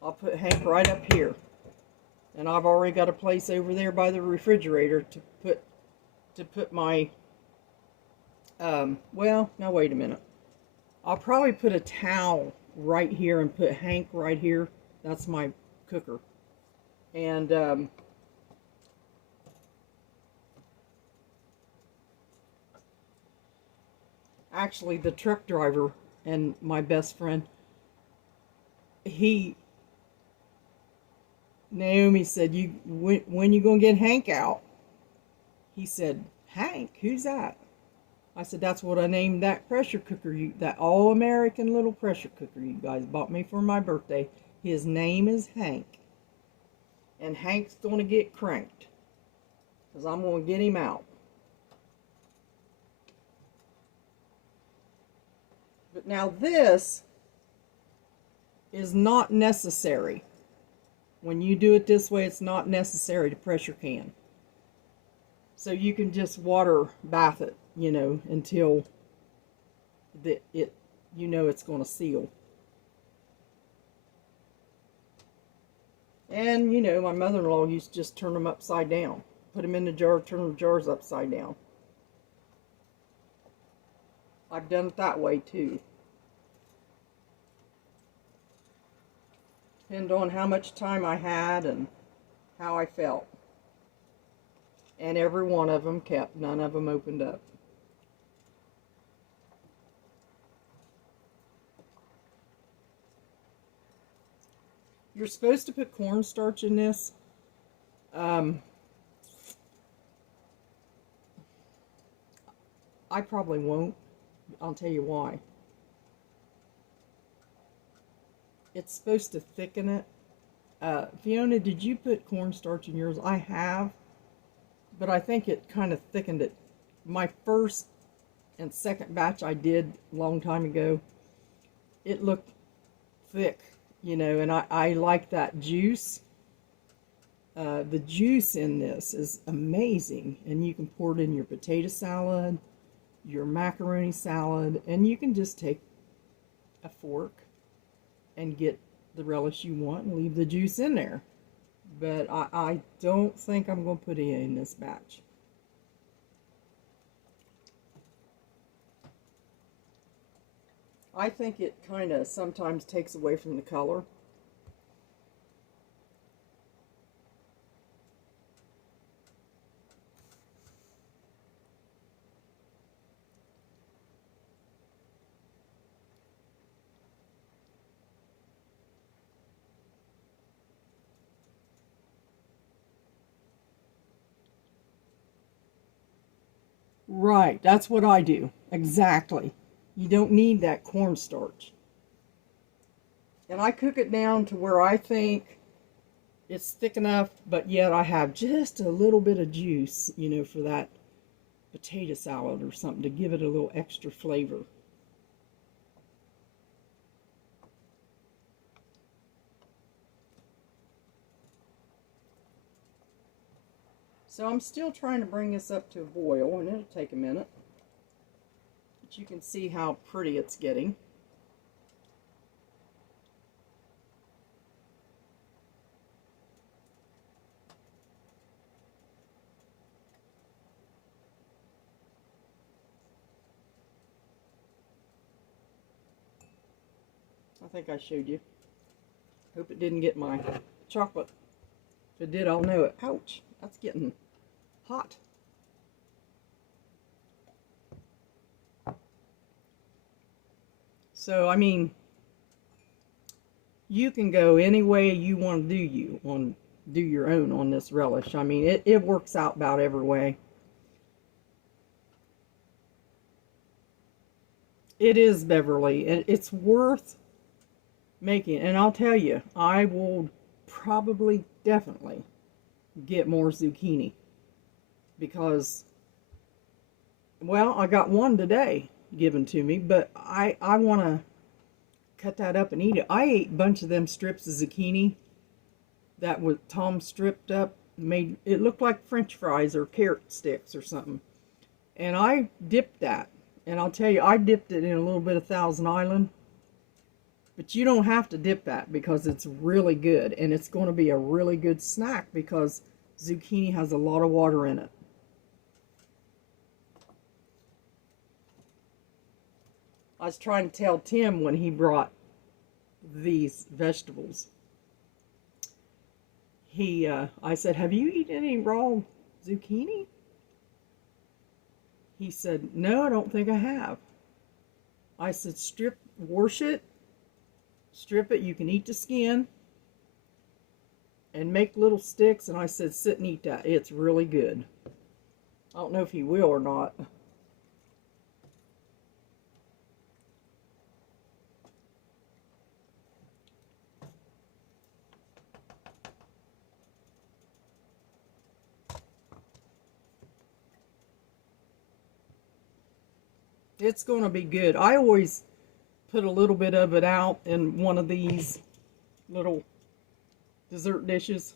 I'll put Hank right up here. And I've already got a place over there by the refrigerator to put my, well, now wait a minute. I'll probably put a towel right here and put Hank right here. That's my cooker. And, actually, the truck driver and my best friend, Naomi said, when you gonna get Hank out? He said, Hank, who's that? I said, that's what I named that pressure cooker, that all-American little pressure cooker you guys bought me for my birthday. His name is Hank. And Hank's gonna get cranked, because I'm gonna get him out. But now this is not necessary. When you do it this way, it's not necessary to pressure can. So you can just water bath it, you know, until you know it's going to seal. And, you know, my mother-in-law used to just turn them upside down. Put them in the jar, turn the jars upside down. I've done it that way too. Depend on how much time I had and how I felt. And every one of them kept. None of them opened up. You're supposed to put cornstarch in this. I probably won't. I'll tell you why. It's supposed to thicken it. Fiona, did you put cornstarch in yours? I have, but I think it kind of thickened it. My first and second batch I did a long time ago, it looked thick, you know, and I like that juice. The juice in this is amazing, and you can pour it in your potato salad, your macaroni salad, and you can just take a fork and get the relish you want and leave the juice in there. But I don't think I'm going to put it in this batch. I think it kind of sometimes takes away from the color. Right, that's what I do. Exactly. You don't need that cornstarch. And I cook it down to where I think it's thick enough, but yet I have just a little bit of juice, you know, for that potato salad or something to give it a little extra flavor. So I'm still trying to bring this up to a boil, and it'll take a minute. But you can see how pretty it's getting. I think I showed you. Hope it didn't get my chocolate. If it did, I'll know it. Ouch, that's getting hot. So, I mean, you can go any way you want to do your own on this relish. I mean, it works out about every way. It is, Beverly, and it's worth making. And I'll tell you, I will probably definitely get more zucchini. Because, well, I got one today given to me, but I want to cut that up and eat it. I ate a bunch of them strips of zucchini that was Tom stripped up, made it look like French fries or carrot sticks or something. And I dipped that. And I'll tell you, I dipped it in a little bit of Thousand Island. But you don't have to dip that because it's really good. And it's going to be a really good snack because zucchini has a lot of water in it. I was trying to tell Tim when he brought these vegetables. I said, have you eaten any raw zucchini? He said, no, I don't think I have. I said, wash it, strip it, you can eat the skin, and make little sticks. And I said, sit and eat that. It's really good. I don't know if he will or not. It's going to be good. I always put a little bit of it out in one of these little dessert dishes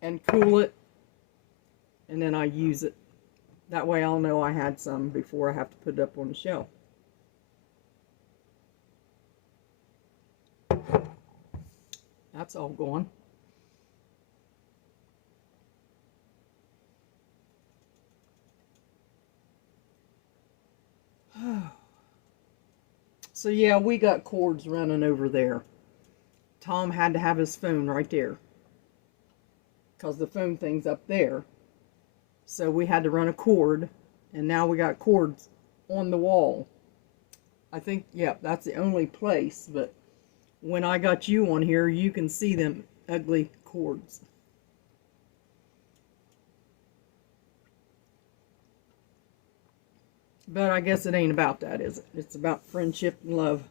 and cool it, and then I use it. That way I'll know I had some before I have to put it up on the shelf. That's all gone. So yeah, we got cords running over there. Tom had to have his phone right there because the phone thing's up there. So we had to run a cord, and now we got cords on the wall. I think, yeah, that's the only place, but when I got you on here, you can see them ugly cords. But I guess it ain't about that, is it? It's about friendship and love.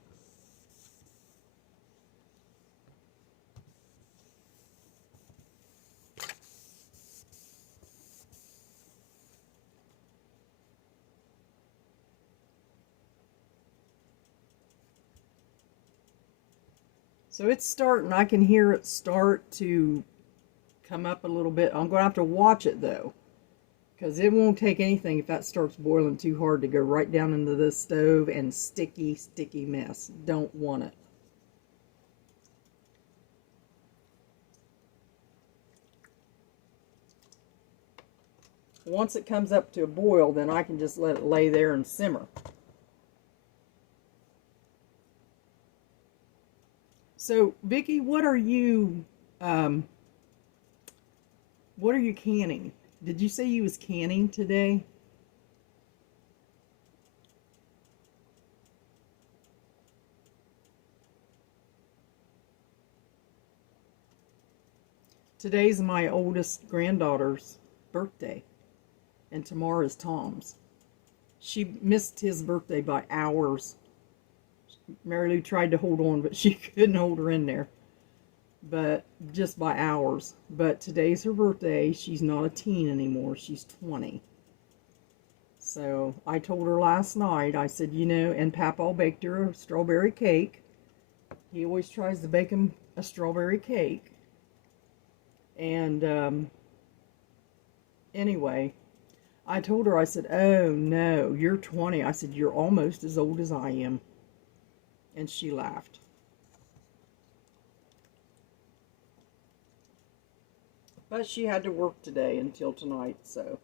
So it's starting. I can hear it start to come up a little bit. I'm going to have to watch it, though, because it won't take anything if that starts boiling too hard to go right down into the stove and sticky, sticky mess. Don't want it. Once it comes up to a boil, then I can just let it lay there and simmer. So, Vicki, what are you canning? Did you say you was canning today? Today's my oldest granddaughter's birthday, and tomorrow is Tom's. She missed his birthday by hours. Mary Lou tried to hold on, but she couldn't hold her in there. But just by hours. But today's her birthday. She's not a teen anymore. She's 20. So I told her last night, I said, you know, and Papa baked her a strawberry cake. He always tries to bake him a strawberry cake. And anyway, I told her, I said, oh no, you're 20. I said, you're almost as old as I am. And she laughed. But she had to work today until tonight, so.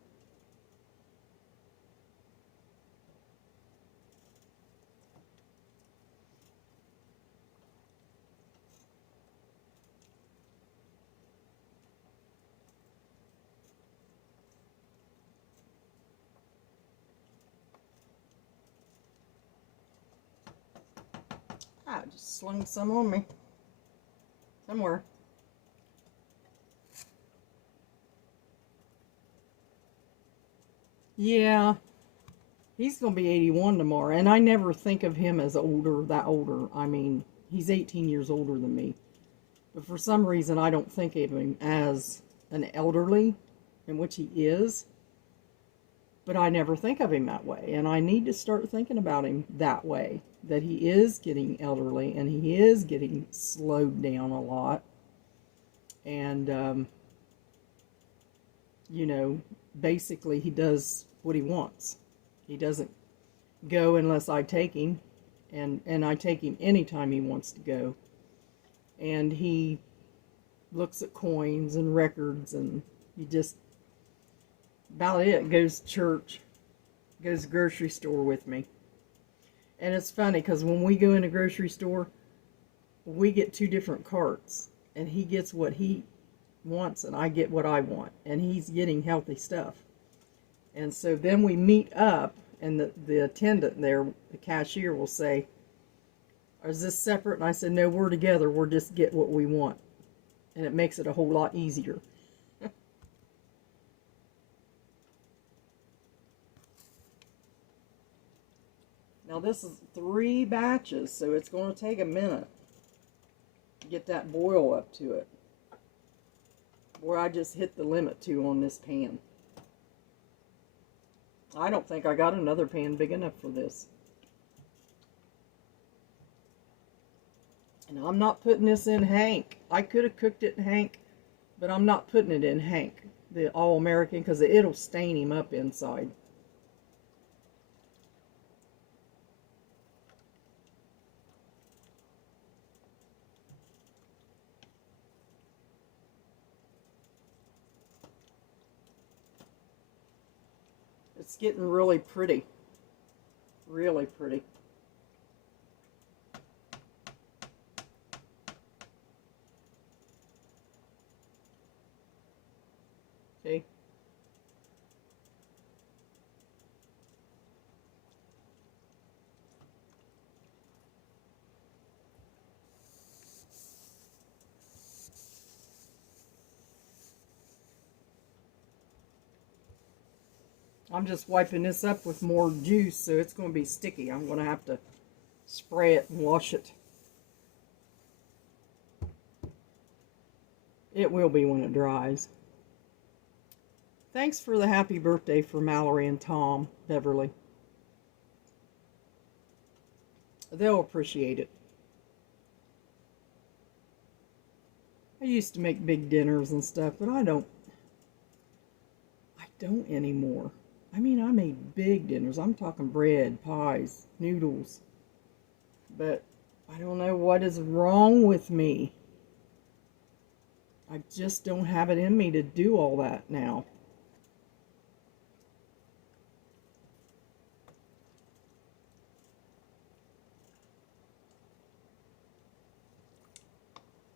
I just slung some on me. Somewhere. Yeah. He's going to be 81 tomorrow. And I never think of him as older, that older. I mean, he's 18 years older than me. But for some reason, I don't think of him as an elderly, in which he is. But I never think of him that way. And I need to start thinking about him that way. That he is getting elderly and he is getting slowed down a lot. And, you know, basically he does what he wants. He doesn't go unless I take him. and I take him anytime he wants to go. And he looks at coins and records, and he just, about it, goes to church, goes to the grocery store with me. And it's funny, because when we go in a grocery store, we get two different carts, and he gets what he wants, and I get what I want, and he's getting healthy stuff. And so then we meet up, and the attendant there, the cashier, will say, is this separate? And I said, no, we're together. We'll just get what we want. And it makes it a whole lot easier. Now this is 3 batches, so it's going to take a minute to get that boil up to it. Boy, I just hit the limit too on this pan. I don't think I got another pan big enough for this. And I'm not putting this in Hank. I could have cooked it in Hank, but I'm not putting it in Hank, the All-American, because it'll stain him up inside. It's getting really pretty. Really pretty. See? I'm just wiping this up with more juice, so it's going to be sticky. I'm going to have to spray it and wash it. It will be when it dries. Thanks for the happy birthday for Mallory and Tom, Beverly. They'll appreciate it. I used to make big dinners and stuff, but I don't anymore. I mean, I made big dinners. I'm talking bread, pies, noodles. But I don't know what is wrong with me. I just don't have it in me to do all that now.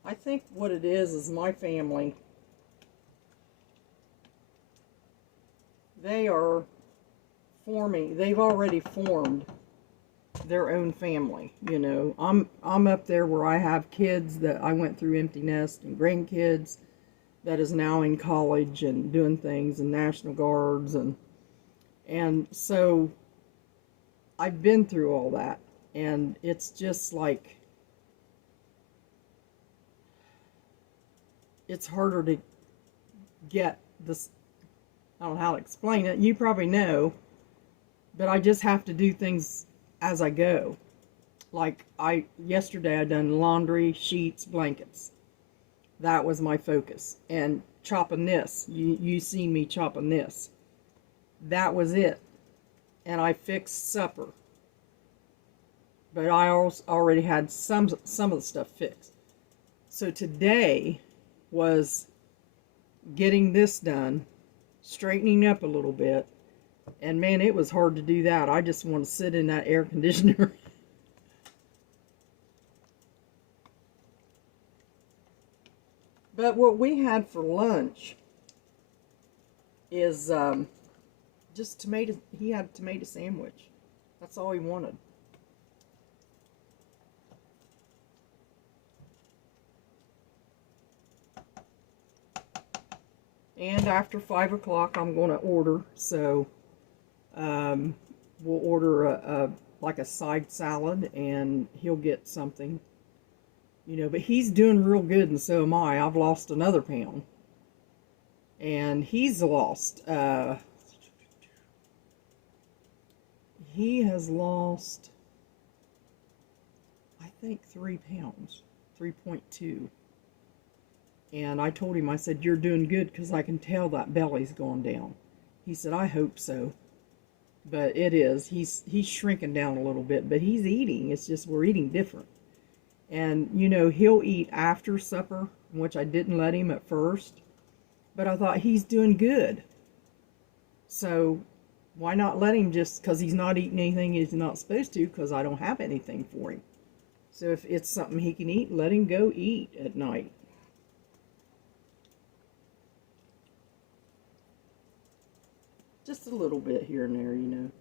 I think what it is my family, they've already formed their own family, you know. I'm up there where I have kids that I went through empty nest, and grandkids that is now in college and doing things, and National Guards, and so I've been through all that, and it's just like, it's harder to get this. I don't know how to explain it. You probably know, but I just have to do things as I go. Like yesterday I done laundry, sheets, blankets. That was my focus. And chopping this. You seen me chopping this. That was it. And I fixed supper. But I already had some of the stuff fixed. So today was getting this done, straightening up a little bit, and man, it was hard to do that. I just want to sit in that air conditioner. But what we had for lunch is just tomato. He had a tomato sandwich. That's all he wanted. And after 5 o'clock, I'm going to order. So we'll order like a side salad, and he'll get something, you know. But he's doing real good, and so am I. I've lost another pound, and he's lost. He has lost, I think, 3 pounds, 3.2. And I told him, I said, you're doing good, because I can tell that belly's gone down. He said, I hope so. But it is. He's shrinking down a little bit, but he's eating. It's just we're eating different. And you know, he'll eat after supper, which I didn't let him at first. But I thought he's doing good. So why not let him, just because he's not eating anything he's not supposed to, because I don't have anything for him. So if it's something he can eat, let him go eat at night. Just a little bit here and there, you know.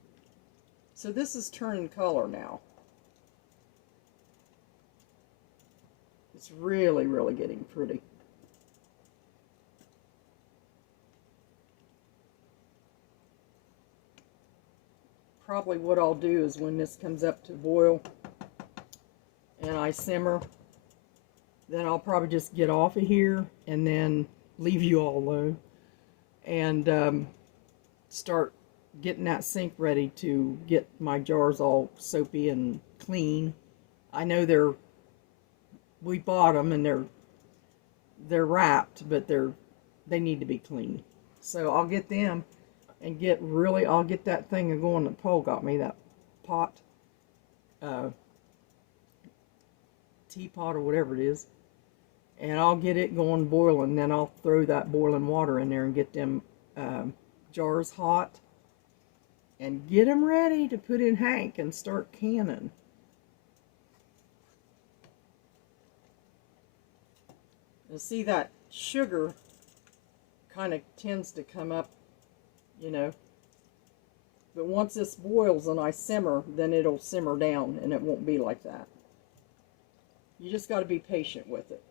So this is turning color now. It's really, really getting pretty. Probably what I'll do is when this comes up to boil and I simmer, then I'll probably just get off of here and then leave you all alone and start getting that sink ready to get my jars all soapy and clean. I know we bought them and they're wrapped, but they need to be clean. So I'll get them and I'll get that thing going that Paul got me, that pot, teapot or whatever it is, and I'll get it going boiling. Then I'll throw that boiling water in there and get them jars hot and get them ready to put in Hank and start canning. And see, that sugar kind of tends to come up, you know, but once this boils and I simmer, then it'll simmer down and it won't be like that. You just got to be patient with it.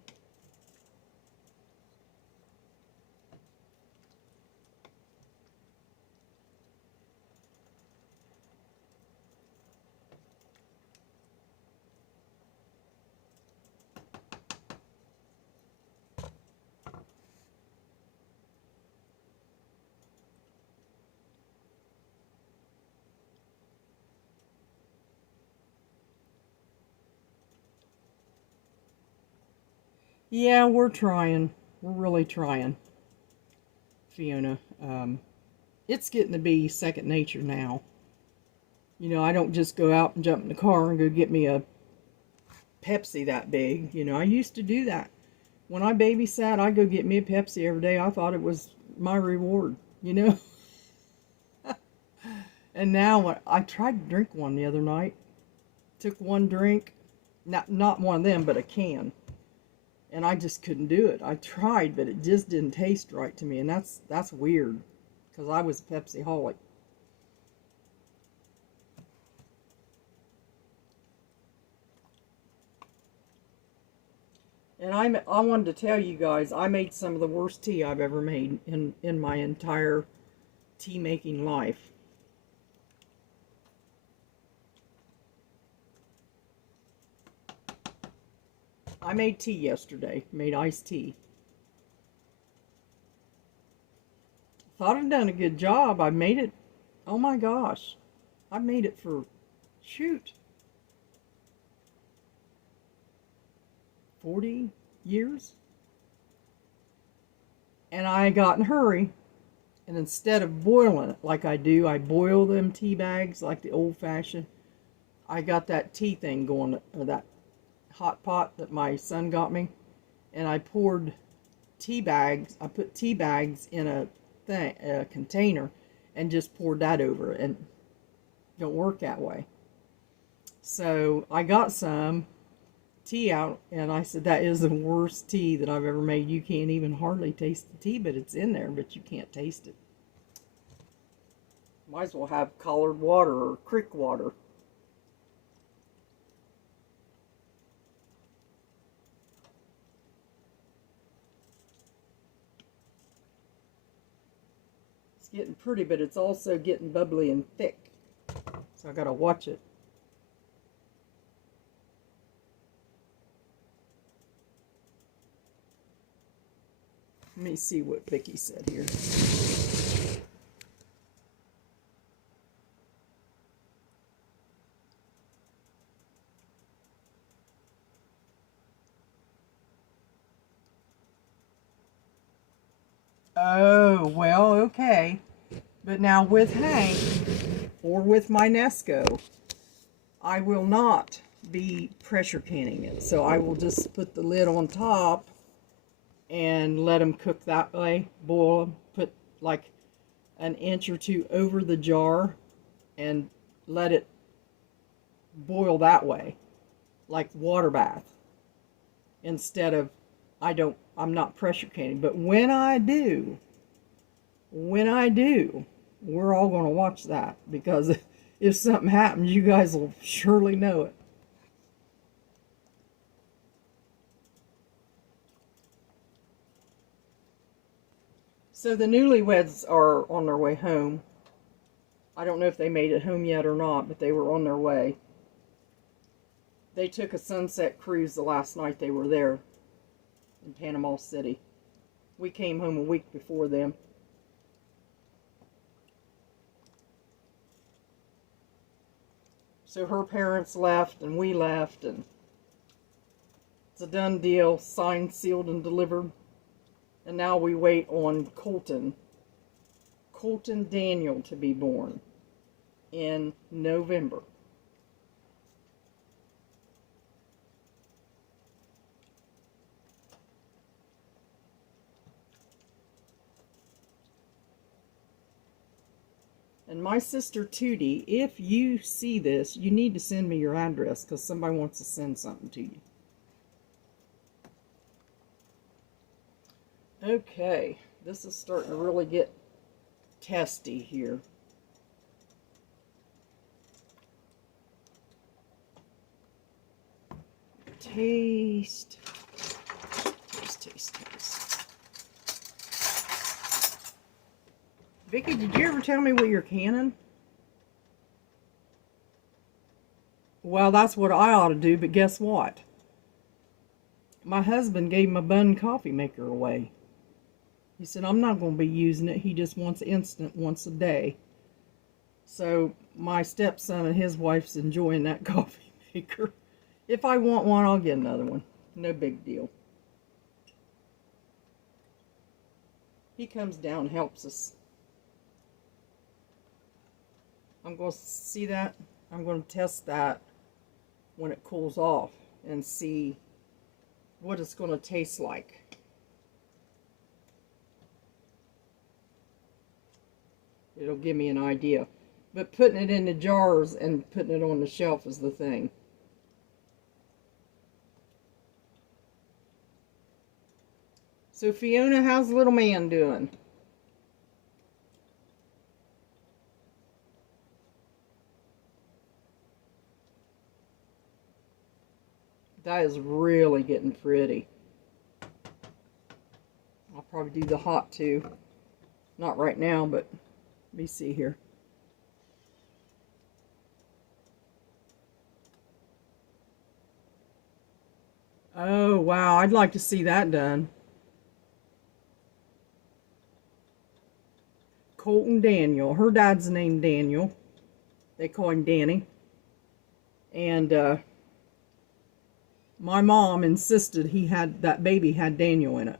Yeah, we're trying. We're really trying, Fiona. It's getting to be second nature now. You know, I don't just go out and jump in the car and go get me a Pepsi that big. You know, I used to do that. When I babysat, I'd go get me a Pepsi every day. I thought it was my reward, you know. And now I tried to drink one the other night. Took one drink, not one of them, but a can. And I just couldn't do it. I tried, but it just didn't taste right to me. And that's weird, because I was a Pepsi-holic. And I wanted to tell you guys, I made some of the worst tea I've ever made in my entire tea making life. I made tea yesterday, made iced tea. Thought I'd done a good job. I made it, oh my gosh, I made it for, shoot, 40 years. And I got in a hurry, and instead of boiling it like I do, I boil them tea bags like the old fashioned. I got that tea thing going, that hot pot that my son got me, and I poured tea bags. I put tea bags in a container and just poured that over it, and don't work that way. So I got some tea out, and I said, that is the worst tea that I've ever made. You can't even hardly taste the tea, but it's in there, but you can't taste it. Might as well have colored water or creek water. Getting pretty, but it's also getting bubbly and thick, so I gotta watch it. Let me see what Vicky said here. Oh, well, okay. But now with Hank, or with my Nesco, I will not be pressure canning it. So I will just put the lid on top and let them cook that way, boil them, put like an inch or two over the jar and let it boil that way, like water bath, instead of, I'm not pressure canning. But when I do, we're all going to watch that, because if something happens, you guys will surely know it. So the newlyweds are on their way home. I don't know if they made it home yet or not, but they were on their way. They took a sunset cruise the last night they were there in Panama City. We came home a week before them. So her parents left and we left, and it's a done deal, signed, sealed, and delivered. And now we wait on Colton Daniel to be born in November. And my sister Tootie, if you see this, you need to send me your address, because somebody wants to send something to you. Okay, this is starting to really get testy here. Taste. Vicky, did you ever tell me what you're canning? Well, that's what I ought to do, but guess what? My husband gave my Bun coffee maker away. He said, I'm not going to be using it. He just wants instant once a day. So my stepson and his wife's enjoying that coffee maker. If I want one, I'll get another one. No big deal. He comes down and helps us. I'm going to see that. I'm going to test that when it cools off and see what it's going to taste like. It'll give me an idea. But putting it in the jars and putting it on the shelf is the thing. So Fiona, how's little man doing? That is really getting pretty. I'll probably do the hot too. Not right now, but let me see here. Oh, wow. I'd like to see that done. Colton Daniel. Her dad's named Daniel. They call him Danny. And my mom insisted that baby had Daniel in it,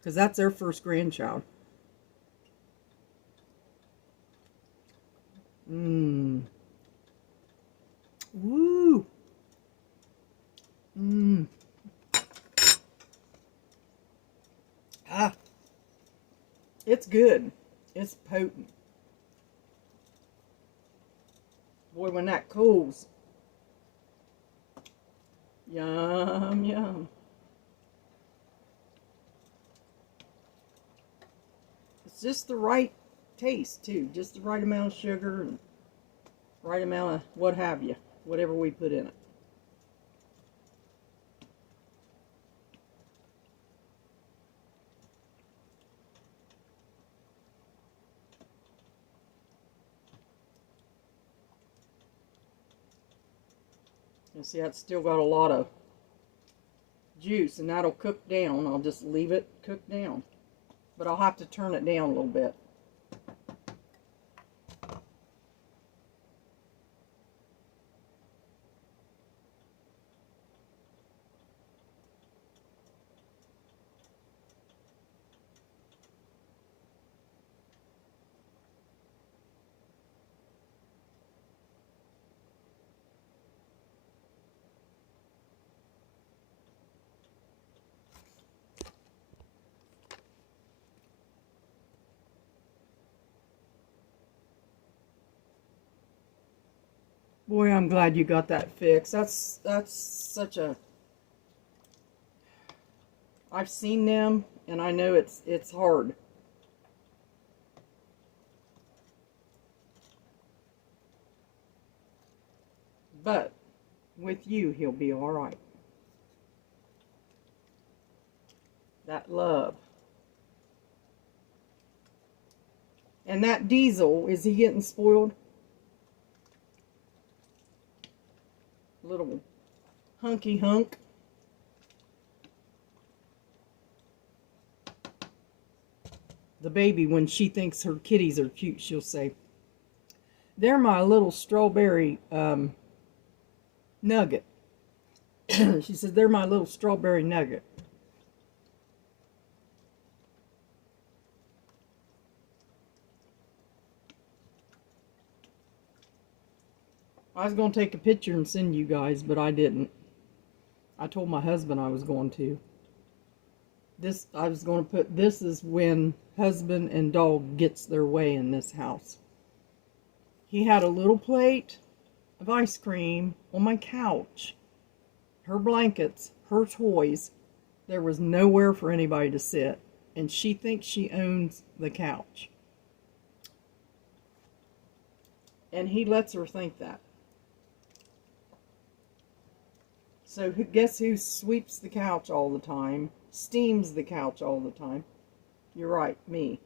because that's their first grandchild. Mmm. Woo. Mmm. Ah. It's good. It's potent. Boy, when that cools. Yum, yum. It's just the right taste, too. Just the right amount of sugar and right amount of what have you. Whatever we put in it. You see, that's still got a lot of juice, and that'll cook down. I'll just leave it cook down. But I'll have to turn it down a little bit. Boy, I'm glad you got that fixed. That's such a... I've seen them, and I know it's hard. But with you, he'll be all right. That love. And that Diesel, is he getting spoiled? Little hunky hunk. The baby, when she thinks her kitties are cute, she'll say, "They're my little strawberry nugget." She says, "They're my little strawberry nugget." I was going to take a picture and send you guys, but I didn't. I told my husband I was going to. I was going to put, this is when husband and dog gets their way in this house. He had a little plate of ice cream on my couch. Her blankets, her toys. There was nowhere for anybody to sit. And she thinks she owns the couch. And he lets her think that. So guess who sweeps the couch all the time, steams the couch all the time? You're right, me.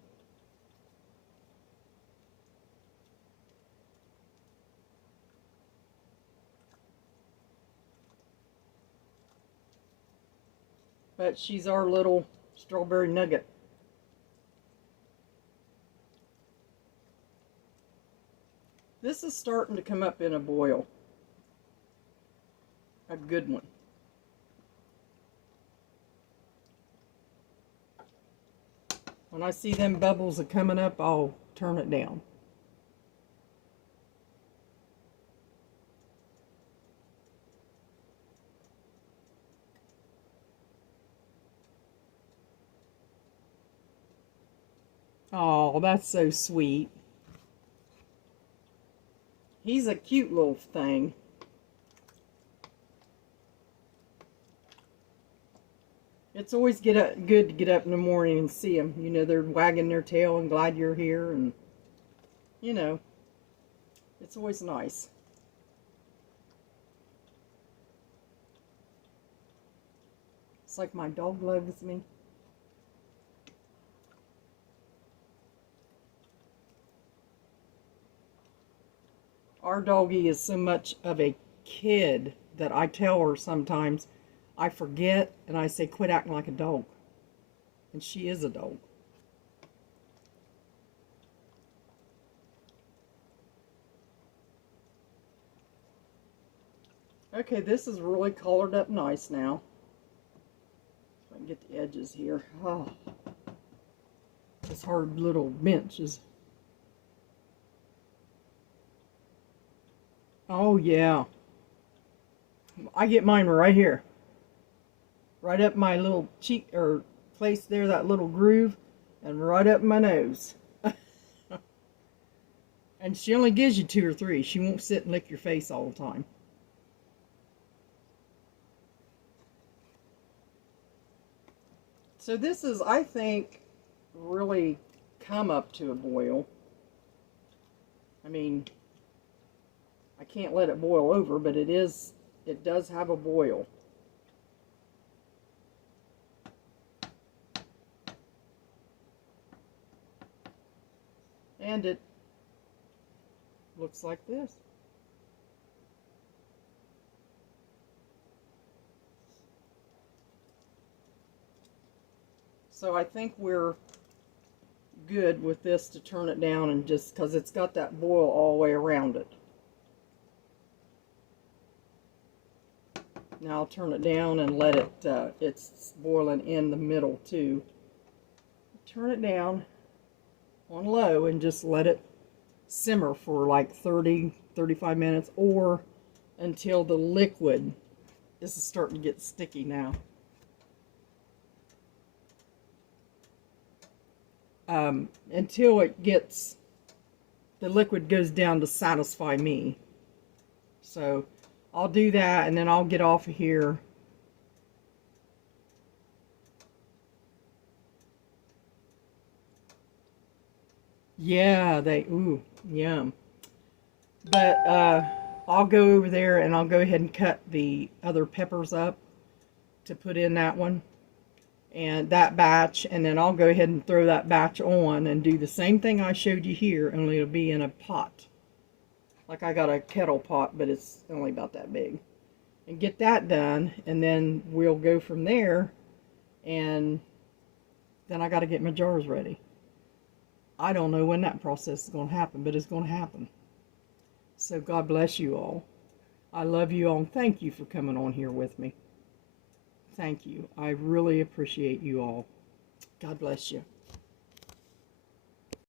But she's our little strawberry nugget. This is starting to come up in a boil. A good one. When I see them bubbles are coming up, I'll turn it down. Oh, that's so sweet. He's a cute little thing. It's always good to get up in the morning and see them. You know, they're wagging their tail and glad you're here, and, you know, it's always nice. It's like my dog loves me. Our doggie is so much of a kid that I tell her sometimes, I forget, and I say, "Quit acting like a dog." And she is a dog. Okay, this is really colored up nice now. If I can get the edges here. Oh, this hard little benches. Oh, yeah. I get mine right here. Right up my little cheek, or place there, that little groove, and right up my nose. And she only gives you 2 or 3. She won't sit and lick your face all the time. So this is, I think, really come up to a boil. I mean, I can't let it boil over, but it does have a boil. And it looks like this. So I think we're good with this to turn it down, and just because it's got that boil all the way around it. Now I'll turn it down and let it, it's boiling in the middle too. Turn it down on low and just let it simmer for like 30-35 minutes, or until the liquid, this is starting to get sticky now, until it gets, the liquid goes down to satisfy me. So I'll do that, and then I'll get off of here. Yeah, ooh, yum. But I'll go over there and I'll go ahead and cut the other peppers up to put in that one and that batch, and then I'll go ahead and throw that batch on and do the same thing I showed you here, only it'll be in a pot. Like I got a kettle pot, but it's only about that big. And get that done, and then we'll go from there, and then I got to get my jars ready. I don't know when that process is going to happen, but it's going to happen. So God bless you all. I love you all, and thank you for coming on here with me. Thank you. I really appreciate you all. God bless you.